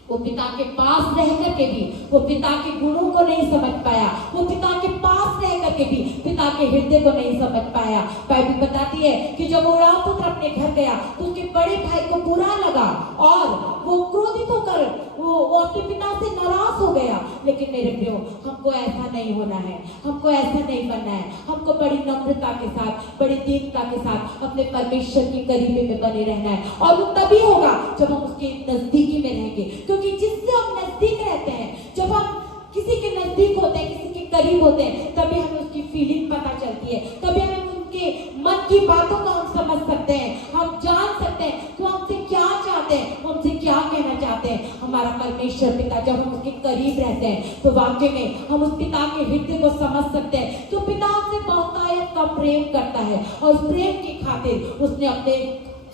वो पिता के पास रह करके भी वो पिता के गुणों को नहीं समझ पाया, वो पिता के पास रह करके भी पिता के हृदय को नहीं समझ पाया। बाइबल बताती है कि जब वो पुत्र अपने घर गया तो उसके बड़े भाई को बुरा लगा और वो क्रोधित होकर वो अपने पिता से नाराज हो गया। लेकिन मेरे प्रियो, हमको ऐसा नहीं होना है, हमको ऐसा नहीं बनना है। हमको बड़ी नम्रता के साथ, बड़ी दीनता के साथ अपने परमेश्वर की करीबी में बने रहना है। और वो तभी होगा जब हम उसके नजदीकी में रहेंगे, क्योंकि जिससे हम नजदीक रहते हैं, जब हम किसी के नजदीक होते हैं, किसी के करीब होते हैं, तभी हमें उसकी फीलिंग पता चलती है, तभी हमें उनके मन की बातों को हम समझ सकते हैं, हम जान सकते हैं कि हमसे क्या चाहते हैं, हमसे क्या कहना चाहते हैं। हमारा परमेश्वर पिता जब हम उसके करीब रहते हैं तो वाकई में हम उस पिता के हृदय को समझ सकते हैं। तो पिता हमसे बहुतायत का प्रेम करता है और उस प्रेम की खातिर उसने अपने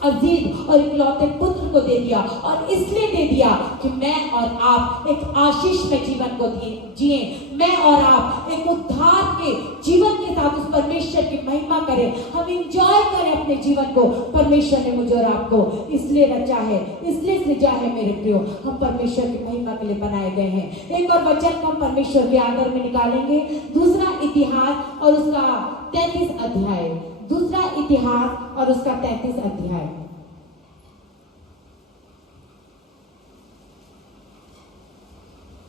अजीज और इकलौते पुत्र को दे दिया, और इसलिए दे दिया कि मैं और आप एक आशीष में जीवन को जिए, मैं और आप एक उद्धार के जीवन के साथ उस परमेश्वर की महिमा करें, हम इंजॉय करें अपने जीवन को। परमेश्वर ने मुझे और आपको इसलिए रचा है, इसलिए सृजा है। मेरे प्रियो, हम परमेश्वर की महिमा के लिए बनाए गए हैं। एक और वचन को हम परमेश्वर के आदर में निकालेंगे, दूसरा इतिहास और उसका 33 अध्याय। दूसरा इतिहास और उसका 33 अध्याय।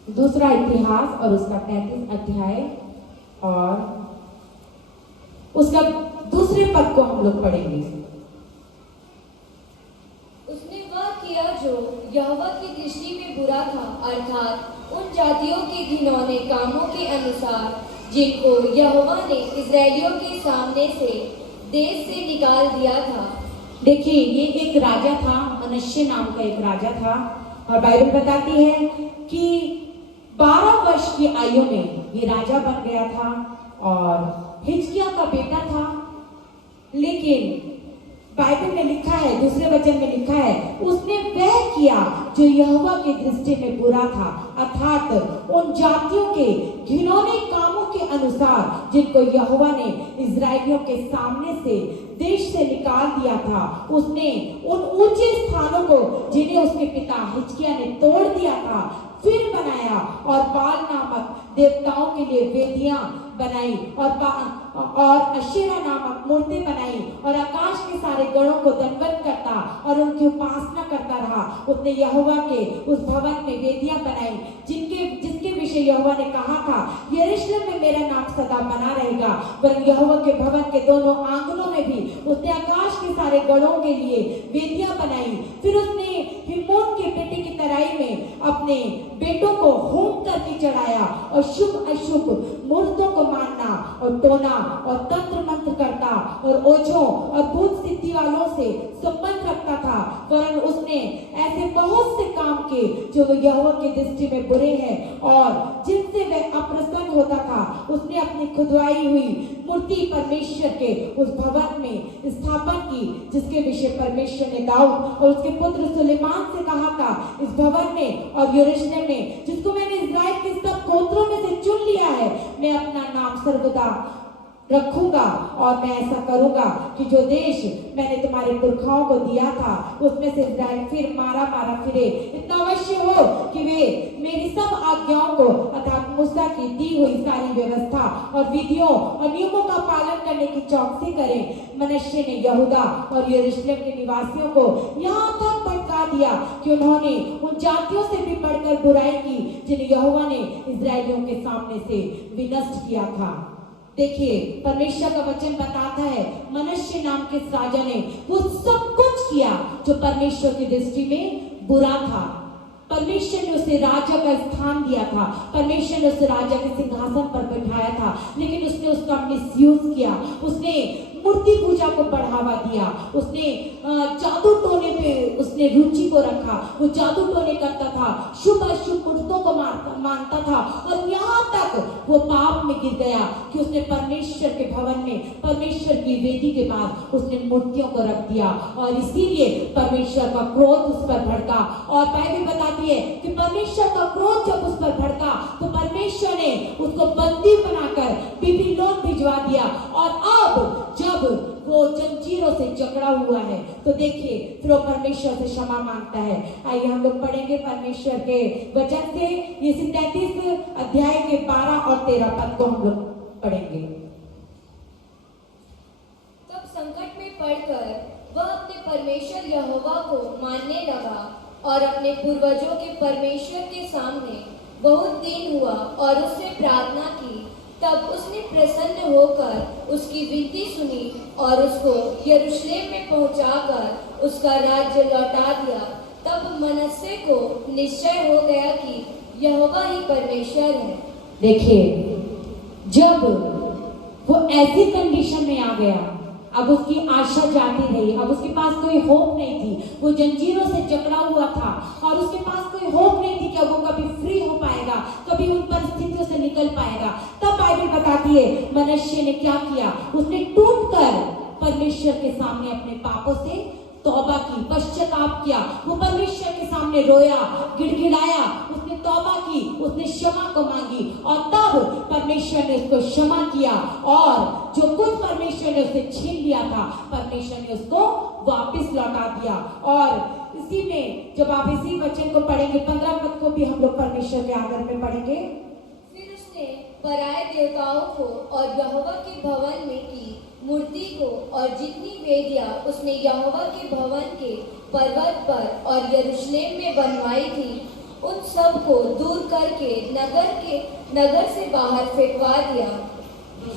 दूसरा इतिहास और उसका 33 अध्याय और उसका दूसरे पद को हम लोग पढ़ेंगे। उसने वह किया जो यहोवा की दृष्टि में बुरा था, अर्थात उन जातियों के घिनौने कामों के अनुसार जिनको यहोवा ने इस्राएलियों के सामने से देश से निकाल दिया था। देखिए, ये एक राजा था, मनश्शे नाम का एक राजा था, और बाइबल बताती है कि 12 वर्ष की आयु में ये राजा बन गया था और हिजकिय्याह का बेटा था। लेकिन बाइबल में लिखा है, दूसरे वचन में लिखा है, उसने वह किया जो यहोवा की दृष्टि में बुरा था, अर्थात उन जातियों के घिनौने कामों के अनुसार जिनको यहोवा ने इस्राएलियों के सामने से देश से निकाल दिया था। उसने उन ऊंचे स्थानों को जिन्हें उसके पिता हिजकिय्याह ने तोड़ दिया था फिर बनाया, और बाल नामक देवताओं के लिए वेदियां बनाई और अशेरा नामक मूर्ति बनाई, और आकाश के सारे गणों को दंडवत करता और उनकी उपासना करता रहा। उसने यहोवा के उस भवन में वेदियां बनाई जिसके विषय यहोवा ने कहा था, यरूशलेम में मेरा नाम सदा बना रहेगा। वरन यहोवा के भवन के दोनों आंगनों में भी उसने आकाश के सारे गणों के लिए वेदियां बनाई। फिर उसने हिमोन के बेटे की तराई में अपने बेटों को होम करके चढ़ाया, और शुभ अशुभ मूर्तों को मानना और टोना और तंत्र मंत्र करता और ओझों और भूत सिद्धि वालों से संबंध रखता था, वरन उसने ऐसे बहुत से काम किए जो यहोवा की दृष्टि में बुरे हैं और जिनसे वह अप्रसन्न होता था। उसने अपनी खुदवाई हुई मूर्ति परमेश्वर के उस भवन में स्थापन की, जिसके विषय परमेश्वर ने दाऊद और उसके पुत्र सुलेमान से कहा था, इस भवन में और यरूशलेम में, जिसको मैंने इस्राएल के सब गोत्रों में से चुन लिया है, मैं अपना नाम सर्वदा रखूंगा और मैं ऐसा करूंगा कि जो देश मैंने तुम्हारे पुरखाओं को दिया था उसमें से इस्राएल फिर मारा फिरे। इतना अवश्य हो कि वे मेरी सब आज्ञाओं को अर्थात मूसा की दी हुई सारी व्यवस्था और विधियों और नियमों का पालन करने की चौकसी करें। मनश्शे ने यहूदा और यरूशलेम के निवासियों को यहाँ तक भटका दिया कि उन्होंने उन जातियों से भी बढ़कर बुराई की जिन्हें यहोवा ने इस्राएलियों के सामने से विनष्ट किया था। देखिए, परमेश्वर का वचन बताता है मनश्शे नाम के इस राजा ने वो सब कुछ किया जो परमेश्वर की दृष्टि में बुरा था। परमेश्वर ने उसे राजा का स्थान दिया था, परमेश्वर ने उसे राजा के सिंहासन पर बैठाया था, लेकिन उसने उसका मिसयूज किया। उसने मूर्ति पूजा को बढ़ावा दिया, उसने जादू टोने पे उसने रुचि को रखा। वो जादू टोने करता था, शुभ अशुभ पुरुषों को मानता था और यहाँ तक वो पाप में गिर गया कि उसने परमेश्वर के भवन में परमेश्वर की वेदी के पास उसने मूर्तियों को रख दिया और इसीलिए परमेश्वर का क्रोध उस पर भड़का। और बाइबल बताती है कि परमेश्वर का क्रोध जब उस पर भड़का तो परमेश्वर ने उसको बंदी बनाकर बेबीलोन भिजवा दिया। और अब जब वो जंजीरों से जकड़ा हुआ है तो देखिए फिर वो परमेश्वर से क्षमा मांगता है। आइए हम लोग पढ़ेंगे परमेश्वर के वचन से ये 33 अध्याय के 12 और 13 पद को हम लोग पढ़ेंगे। तब संकट में पड़कर वह अपने परमेश्वर यहोवा को मानने लगा और अपने पूर्वजों के परमेश्वर के सामने बहुत दिन हुआ और उससे प्रार्थना की। तब उसने प्रसन्न होकर उसकी विनती सुनी और उसको यरूशलेम में पहुंचाकर उसका राज्य लौटा दिया। तब मनश्शे को निश्चय हो गया कि यहोवा ही परमेश्वर है। देखिए, जब वो ऐसी कंडीशन में आ गया, अब उसकी आशा जाती रही, अब उसके पास कोई होप नहीं थी। वो जंजीरों से जकड़ा हुआ था और उसके पास कोई होप नहीं थी कि वो कभी फ्री हो पाएगा, कभी उन परिस्थितियों से निकल पाएगा। तब बाइबल बताती है मनश्शे ने क्या किया, उसने टूटकर परमेश्वर के सामने अपने पापों से तौबा की, पश्चाताप किया। वो परमेश्वर के सामने रोया, गिड़गिड़ाया, उसने तौबा की, उसने क्षमा को मांगी और तब परमेश्वर ने उसको क्षमा किया और जो कुछ परमेश्वर ने उससे छीन लिया था परमेश्वर ने उसको वापस लौटा दिया। और इसी में जब आप इसी वचन को पढ़ेंगे 15 पद को भी हम लोग परमेश्वर के आदर में पढ़ेंगे। फिर उसने पराये देवताओं को और यहोवा के भवन में की मूर्ति को और जितनी वेदियां उसने यहोवा के भवन के पर्वत पर और यरूशलेम में बनवाई थी उन सब को दूर करके नगर से बाहर फेंकवा दिया।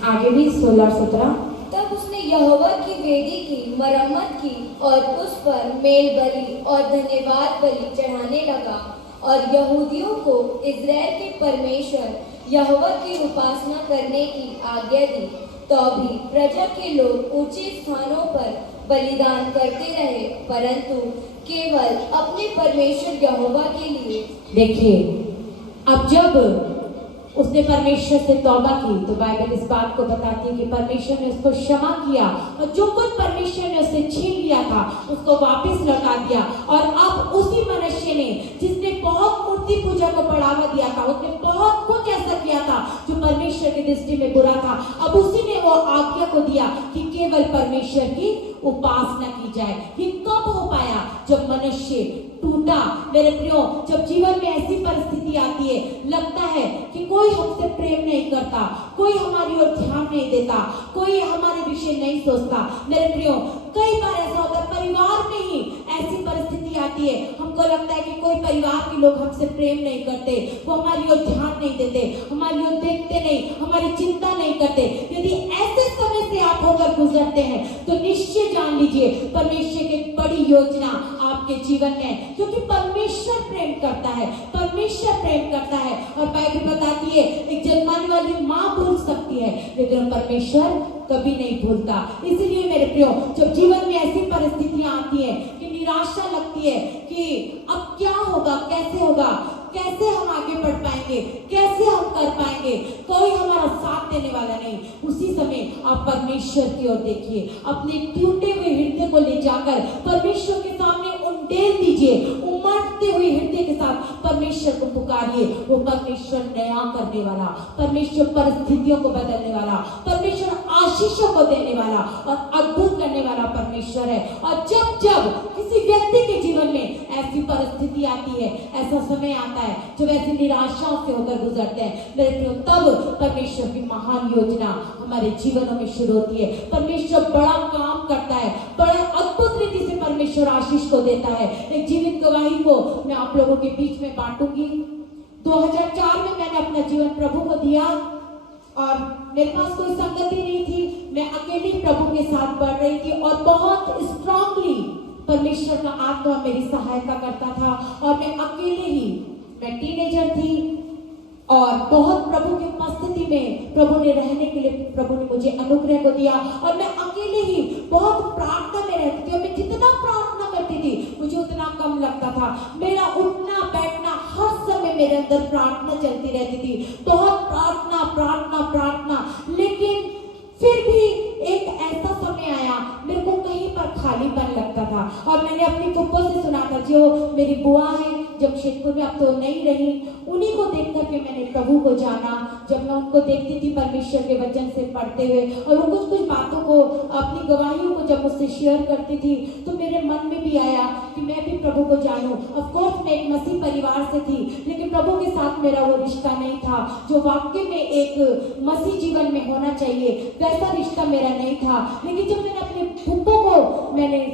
आगे भी 16-17। तब उसने यहोवा की वेदी की मरम्मत की और उस पर मेल बलि और धन्यवाद बलि चढ़ाने लगा और यहूदियों को इज़राइल के परमेश्वर यहोवा की उपासना करने की आज्ञा दी। तो भी प्रजा के लोग ऊंचे स्थानों पर बलिदान करते रहे, परंतु केवल अपने परमेश्वर यहोवा के लिए। देखिए, अब जब उसने परमेश्वर से तौबा की तो बाइबल इस बात को बताती है कि परमेश्वर ने उसको क्षमा किया और जो कुछ परमेश्वर ने उससे छीन लिया था उसको वापस लौटा दिया। और अब उसी मनश्शे ने जिसने बहुत मूर्ति पूजा को बढ़ावा दिया था, उसने बहुत कुछ ऐसा किया था जो परमेश्वर की दृष्टि में बुरा था, अब उसी ने वो आज्ञा को दिया कि केवल परमेश्वर की उपासना की जाए। ये कब हो पाया? जब मनुष्य टूटा। मेरे प्रियो, जब जीवन में ऐसी परिस्थिति आती है, लगता है कि कोई हमसे प्रेम नहीं करता, कोई हमारी ओर ध्यान नहीं देता, कोई हमारे विषय नहीं सोचता। मेरे प्रियो, कई बार ऐसा होता है, परिवार में ही ऐसी परिस्थिति आती है, हमको लगता है कि कोई परिवार के लोग हमसे प्रेम नहीं करते, वो हमारी ओर ध्यान नहीं देते, हमारी ओर देखते नहीं, हमारी चिंता नहीं करते। यदि ऐसे समय से आप होकर गुजरते हैं तो निश्चय जान लीजिए परमेश्वर की बड़ी योजना आपके जीवन में, क्योंकि परमेश्वर प्रेम करता है, परमेश्वर प्रेम करता है। और बाइबल बताती है एक जन्माने वाली माँ भूल सकती है, लेकिन परमेश्वर कभी नहीं भूलता। इसलिए मेरे प्रियो, जब जीवन में ऐसी परिस्थितियां आती है कि निराशा लगती है कि अब क्या होगा, कैसे होगा, कैसे हम आगे बढ़ पाएंगे, कैसे हम कर पाएंगे, कोई हमारा साथ देने वाला नहीं, उसी समय आप परमेश्वर की ओर देखिए। अपने टूटे हुए हृदय को ले जाकर परमेश्वर के सामने उंडेल दीजिए। उमड़ते हुए हृदय के साथ परमेश्वर को पुकारिए। वो परमेश्वर नया करने वाला, परमेश्वर परिस्थितियों को बदलने वाला, परमेश्वर आशीषों को देने वाला और अद्भुत करने वाला परमेश्वर है। और जब जब किसी व्यक्ति के जीवन में ऐसी परिस्थिति आती है, ऐसा समय आता है जब ऐसी निराशाओं से होकर गुजरते हैं, मेरे प्रियो, तब परमेश्वर की महान योजना हमारे जीवनों में शुरू होती है। परमेश्वर बड़ा काम करता है, बड़े अद्भुत रीति से परमेश्वर आशीष को देता है। एक जीवित गवाही को मैं आप लोगों के बीच में बांटूंगी। 2004 में मैंने अपना जीवन प्रभु को दिया और मेरे पास कोई संगति नहीं थी, मैं अकेली प्रभु के साथ बढ़ रही थी और बहुत स्ट्रांगली परमेश्वर का आत्मा मेरी सहायता करता था। और मैं अकेले ही, मैं टीनेजर थी और बहुत प्रभु की उपस्थिति में प्रभु ने रहने के लिए प्रभु ने मुझे अनुग्रह को दिया। और मैं अकेले ही बहुत प्रार्थना में रहती थी और मैं जितना प्रार्थना करती थी मुझे उतना कम लगता था। मेरा उठना बैठना हर समय मेरे अंदर प्रार्थना चलती रहती थी, बहुत प्रार्थना प्रार्थना प्रार्थना। लेकिन फिर भी एक ऐसा समय आया मेरे को कहीं पर खालीपन लगता था। और मैंने अपनी फुप्पो से सुना था, जो मेरी बुआ है जमशेदपुर में, अब तो नहीं रही, उन्हीं को देख करके मैंने प्रभु को जाना। जब मैं उनको देखती थी परमेश्वर के वचन से पढ़ते हुए और वो कुछ कुछ बातों को, अपनी गवाहियों को जब मुझसे शेयर करती थी, तो मेरे मन में भी आया कि मैं भी प्रभु को जानूं। ऑफ कोर्स मैं एक मसीह परिवार से थी, लेकिन प्रभु के साथ मेरा वो रिश्ता नहीं था जो वाकई में एक मसीह जीवन में होना चाहिए, वैसा रिश्ता मेरा नहीं था। लेकिन जब मैंने अपने फुप्पो को मैंने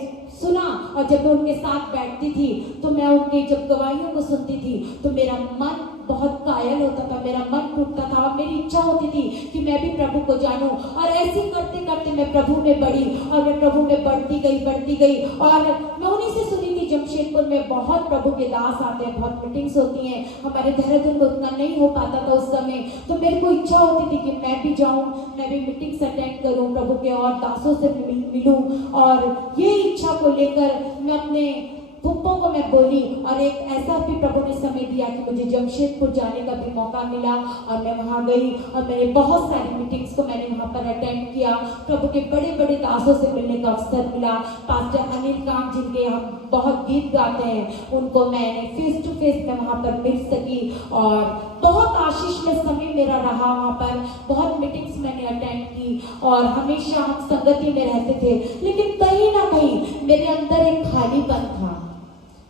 सुना और जब मैं उनके साथ बैठती थी तो मैं उनके जब गवाहियों को सुनती थी तो मेरा मन बहुत कायल होता था, मेरा मन टूटता था और मेरी इच्छा होती थी कि मैं भी प्रभु को जानूं। और ऐसे करते करते मैं प्रभु में बढ़ी और मैं प्रभु में बढ़ती गई और मैं उन्हीं से सुनी थी, जमशेदपुर में बहुत प्रभु के दास आते हैं, बहुत मीटिंग्स होती हैं, हमारे देहरादून में उतना नहीं हो पाता था उस समय। तो मेरे को इच्छा होती थी कि मैं भी जाऊं, मैं भी मीटिंग्स अटेंड करूं, प्रभु के और दासों से मिलूं। और ये इच्छा को लेकर मैं अपने फुप्पो को मैं बोली और एक ऐसा भी प्रभु ने समय दिया कि मुझे जमशेदपुर जाने का भी मौका मिला और मैं वहाँ गई और मैंने बहुत सारी मीटिंग्स को मैंने वहाँ पर अटेंड किया। प्रभु के बड़े बड़े दासों से मिलने का अवसर मिला। पास्टर अनिल कांत जिनके हम बहुत गीत गाते हैं, उनको मैंने फेस टू फेस में वहाँ पर मिल सकी और बहुत आशीष में समय मेरा रहा वहाँ पर। बहुत मीटिंग्स मैंने अटेंड की और हमेशा हम संगति में रहते थे, लेकिन कहीं ना कहीं मेरे अंदर एक खालीपन था,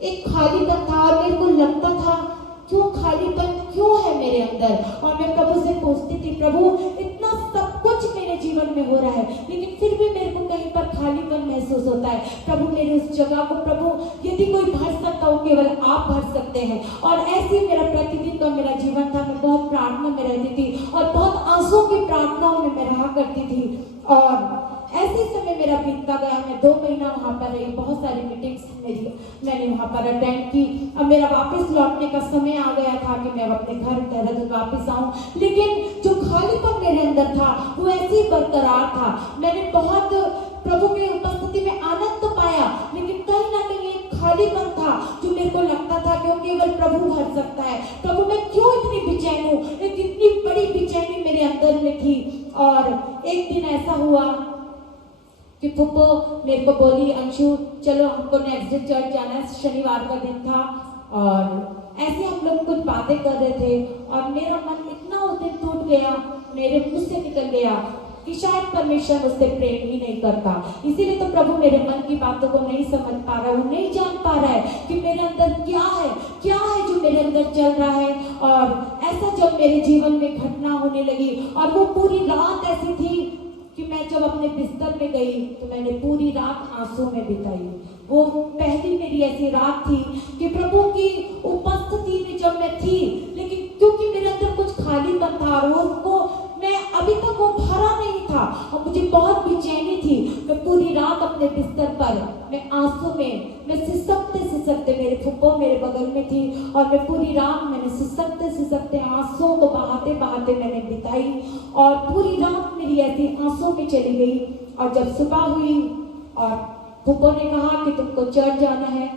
एक खालीपन था और मेरे को लगता था क्यों खालीपन क्यों है मेरे अंदर। और मैं प्रभु से पूछती थी, प्रभु इतना सब कुछ मेरे जीवन में हो रहा है लेकिन फिर भी मेरे को कहीं पर खालीपन महसूस होता है। प्रभु मेरे उस जगह को, प्रभु यदि कोई भर सकता हो केवल आप भर सकते हैं। और ऐसे मेरा प्रतिदिन का मेरा जीवन था, मैं बहुत प्रार्थना में रहती थी और बहुत आंसुओं की प्रार्थनाओं में मैं रहा करती थी। और ऐसे समय मेरा बीतता गया, मैं 2 महीना वहाँ पर रही, बहुत सारी मीटिंग्स मैंने वहाँ पर अटेंड की। अब मेरा वापस लौटने का समय आ गया था कि मैं अपने घर देहरादून वापस आऊँ, लेकिन जो खालीपन मेरे अंदर था वो ऐसे ही बरकरार था। मैंने बहुत प्रभु की उपस्थिति में आनंद तो पाया, लेकिन कहीं ना कहीं एक खालीपन था जो मेरे को लगता था कि केवल प्रभु भर सकता है। प्रभु मैं क्यों इतनी बेचैन हूँ, एक इतनी बड़ी बेचैनी मेरे अंदर में थी। और एक दिन ऐसा हुआ कि फुप्पो मेरे को बोली, अंशु चलो हमको नेक्स्ट डे चर्च जाना है, शनिवार का दिन था। और ऐसे हम लोग कुछ बातें कर रहे थे और मेरा मन इतना उस दिन टूट गया, मेरे मुंह से निकल गया कि शायद परमेश्वर मुझसे प्रेम ही नहीं करता। इसीलिए तो प्रभु मेरे मन की बातों को नहीं समझ पा रहा है, वो नहीं जान पा रहा है कि मेरे अंदर क्या है जो मेरे अंदर चल रहा है। और ऐसा जब मेरे जीवन में घटना होने लगी और वो पूरी रात ऐसी थी कि मैं जब अपने बिस्तर में गई तो मैंने पूरी रात आंसू में बिताई। वो पहली मेरी ऐसी रात थी कि प्रभु की उपस्थिति में जब मैं थी, लेकिन क्योंकि मेरे अंदर कुछ खालीपन था और उसको मैं अभी तक वो भरा नहीं था और मुझे बहुत बेचैनी थी। मैं पूरी पूरी रात अपने बिस्तर पर मैं आंसू में मैं सिसकते मेरे फुप्पो मेरे बगल में थी और मैं पूरी रात मैंने सिसकते आंसुओं को बहाते मैंने बिताई और पूरी रात मेरी ऐसी आंसुओं में चली गई। और जब सुबह हुई और फुप्पो ने कहा कि तुमको चर्च जाना है,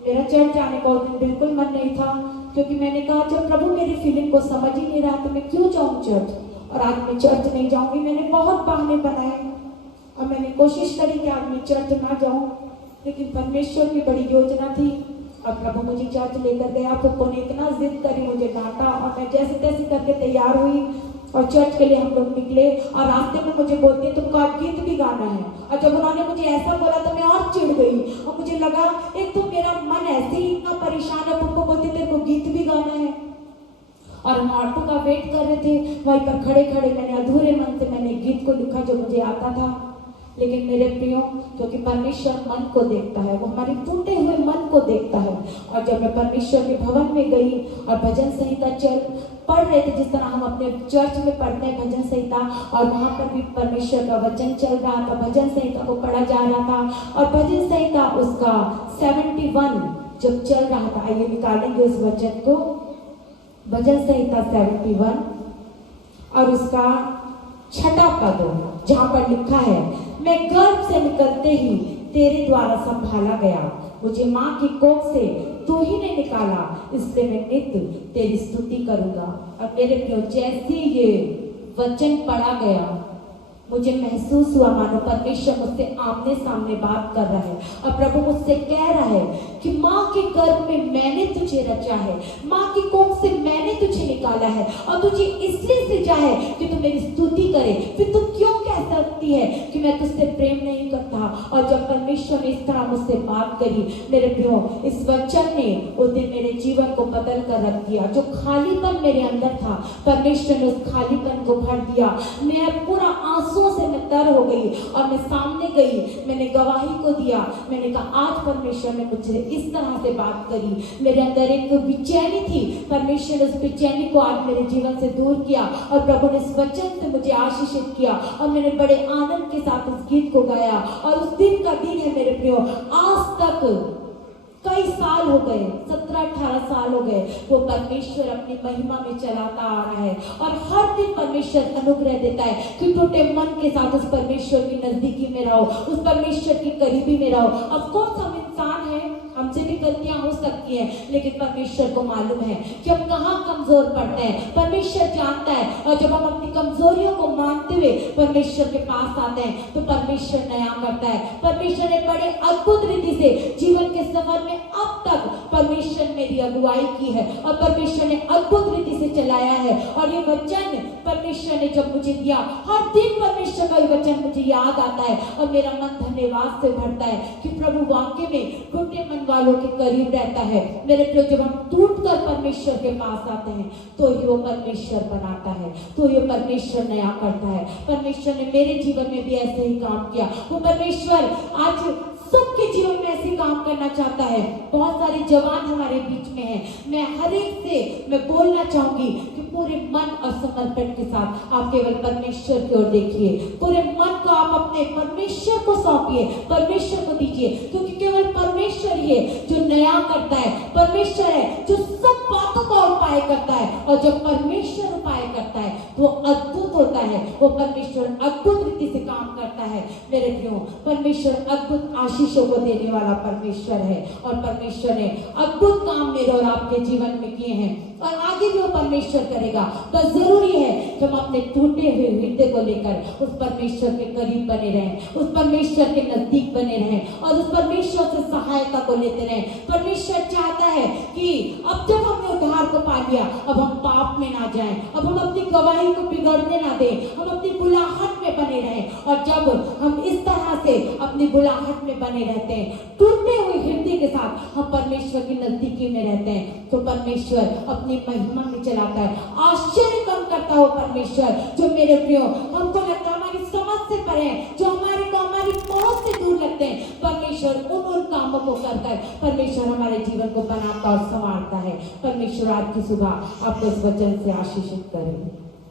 मेरा चर्च जाने का उस दिन बिल्कुल मन नहीं था, क्योंकि मैंने कहा जब प्रभु मेरी फीलिंग को समझ ही नहीं रहा तो मैं क्यों जाऊं चर्च, और आज मैं चर्च नहीं जाऊंगी। मैंने बहुत बहाने बनाए और मैंने कोशिश करी कि आज मैं चर्च ना जाऊं, लेकिन परमेश्वर की बड़ी योजना थी और प्रभु मुझे चर्च लेकर गया। फुप्पो ने इतना जिद करी, मुझे डांटा और मैं जैसे तैसे करके तैयार हुई और चर्च के लिए हम लोग निकले। और रास्ते में मुझे बोलते तुमको आज गीत भी गाना है, और जब उन्होंने मुझे ऐसा बोला तो मैं और चिढ़ गई और मुझे लगा एक तो मेरा मन ऐसे ही इतना परेशान है, फुप्पो बोलते तेरे को गीत भी गाना है। और हम ऑटो का वेट कर रहे थे, वहीं पर खड़े खड़े मैंने अधूरे मन से मैंने गीत को लिखा जो मुझे आता था। लेकिन मेरे प्रियो, क्योंकि परमेश्वर मन को देखता है, वो हमारे टूटे हुए मन को देखता है। और जब मैं परमेश्वर के भवन में गई और भजन संहिता पढ़ रहे थे, जिस तरह हम अपने चर्च में पढ़ते हैं भजन संहिता, और वहाँ पर भी परमेश्वर का वचन चल रहा था, भजन संहिता को पढ़ा जा रहा था। और भजन संहिता उसका 71 जब चल रहा था, आइए निकालेंगे उस वचन को, भजन संहिता 71 और उसका 6 पद जहाँ पर लिखा है, मैं गर्भ से निकलते ही तेरे द्वारा संभाला गया, मुझे माँ की कोख से तू ही ने निकाला, इसलिए मैं नित्य तेरी स्तुति करूंगा। और मेरे प्रियो, जैसे ये वचन पढ़ा गया मुझे महसूस हुआ मानो परमेश्वर मुझसे आमने सामने बात कर रहा है और प्रभु मुझसे कह रहा है कि माँ के गर्भ में मैंने तुझे रचा है, माँ की कोख से मैंने तुझे निकाला है और तुझे इसलिए सृजा है कि तू मेरी स्तुति करे। फिर तू क्यों कह सकती है कि मैं तुझसे प्रेम नहीं करता? और जब परमेश्वर ने इस तरह मुझसे बात करी, मेरे प्रियो, इस वचन ने उस दिन मेरे जीवन को बदल कर रख दिया। जो खालीपन मेरे अंदर था, परमेश्वर ने उस खालीपन को भर दिया। मैं पूरा आंसू से मैं तर हो गई और मैं सामने गई, मैंने गवाही को दिया। मैंने कहा आज परमेश्वर ने मुझसे इस तरह से बात करी। मेरे अंदर एक बेचैनी थी, परमेश्वर ने उस बेचैनी को आज मेरे जीवन से दूर किया और प्रभु ने इस वचन से मुझे आशीषित किया और मैंने बड़े आनंद के साथ उस गीत को गाया। और उस दिन का दिन है मेरे प्रियो, आज तक कई साल हो गए, 17-18 साल हो गए, वो परमेश्वर अपनी महिमा में चलाता आ रहा है और हर दिन परमेश्वर अनुग्रह देता है कि टूटे मन के साथ उस परमेश्वर की नजदीकी में रहो, उस परमेश्वर की करीबी में रहो। अब कौन सा इंसान है, हमसे भी गलतियां हो सकती हैं, लेकिन परमेश्वर को मालूम है कि हम कहाँ कमजोर पड़ते हैं। परमेश्वर जानता है और जब हम अपनी कमजोरियों को मानते हुए परमेश्वर के पास आते हैं तो परमेश्वर नया करता है। परमेश्वर ने बड़े अद्भुत रीति से जीवन के सफर में अब तक परमेश्वर मेरी अगुवाई की है और परमेश्वर ने अद्भुत रीति से चलाया है। और ये वचन परमेश्वर ने जब मुझे दिया, हर दिन परमेश्वर का वचन मुझे याद आता है और मेरा मन धन्यवाद से भरता है कि प्रभु वाकई में टूटे मन वालों के करीब रहता है। मेरे प्रिय, जब हम टूटकर परमेश्वर के पास आते हैं तो ही वो परमेश्वर बनाता है, तो ये परमेश्वर नया करता है। परमेश्वर ने मेरे जीवन में भी ऐसे ही काम किया। वो परमेश्वर आज सबके जीवन में ऐसे काम करना चाहता है। बहुत सारे जवान हमारे बीच में हैं। मैं हर एक से मैं बोलना चाहूंगी कि पूरे मन और समर्पण के साथ आप केवल परमेश्वर की ओर देखिए, पूरे मन को आप अपने परमेश्वर को सौंपिए, परमेश्वर को दीजिए, क्योंकि केवल परमेश्वर ही है जो नया करता है। परमेश्वर है जो सब बातों का उपाय करता है और जब परमेश्वर उपाय करता है तो अद्भुत होता है। वो परमेश्वर अद्भुत रीति से काम करता है। मेरे प्रियो, परमेश्वर अद्भुत आशीषों को देने वाला परमेश्वर है और परमेश्वर ने अद्भुत काम मेरे और आपके जीवन में किए हैं और आगे भी वो परमेश्वर करेगा। तो जरूरी है कि हम अपने टूटे हुए हृदय को लेकर उस परमेश्वर के करीब बने रहें, उस परमेश्वर के नजदीक बने रहें और उस परमेश्वर से सहायता को लेते रहें। परमेश्वर चाहता है कि अब जब हमने उद्धार को पा लिया, अब हम पाप में ना जाएं, अब हम अपनी गवाही को बिगड़ने ना दें, हम अपनी बुलाहट में बने रहें। और जब हम इस तरह से अपनी बुलाहट में बने रहते हैं, टूटे हुए हृदय के साथ हम परमेश्वर की नजदीकी में रहते हैं, तो परमेश्वर अपनी महिमा में चलाता है। आश्चर्य कम करता हो परमेश्वर, जो मेरे प्रियो हमको लगता है हमारी समझ से परे हैं, जो हमारे को हमारी पहुंच से दूर लगते हैं, परमेश्वर उन कामों को कर परमेश्वर हमारे जीवन को बनाता और संवारता है। परमेश्वर आज की सुबह आपको इस वचन से आशीषित करे।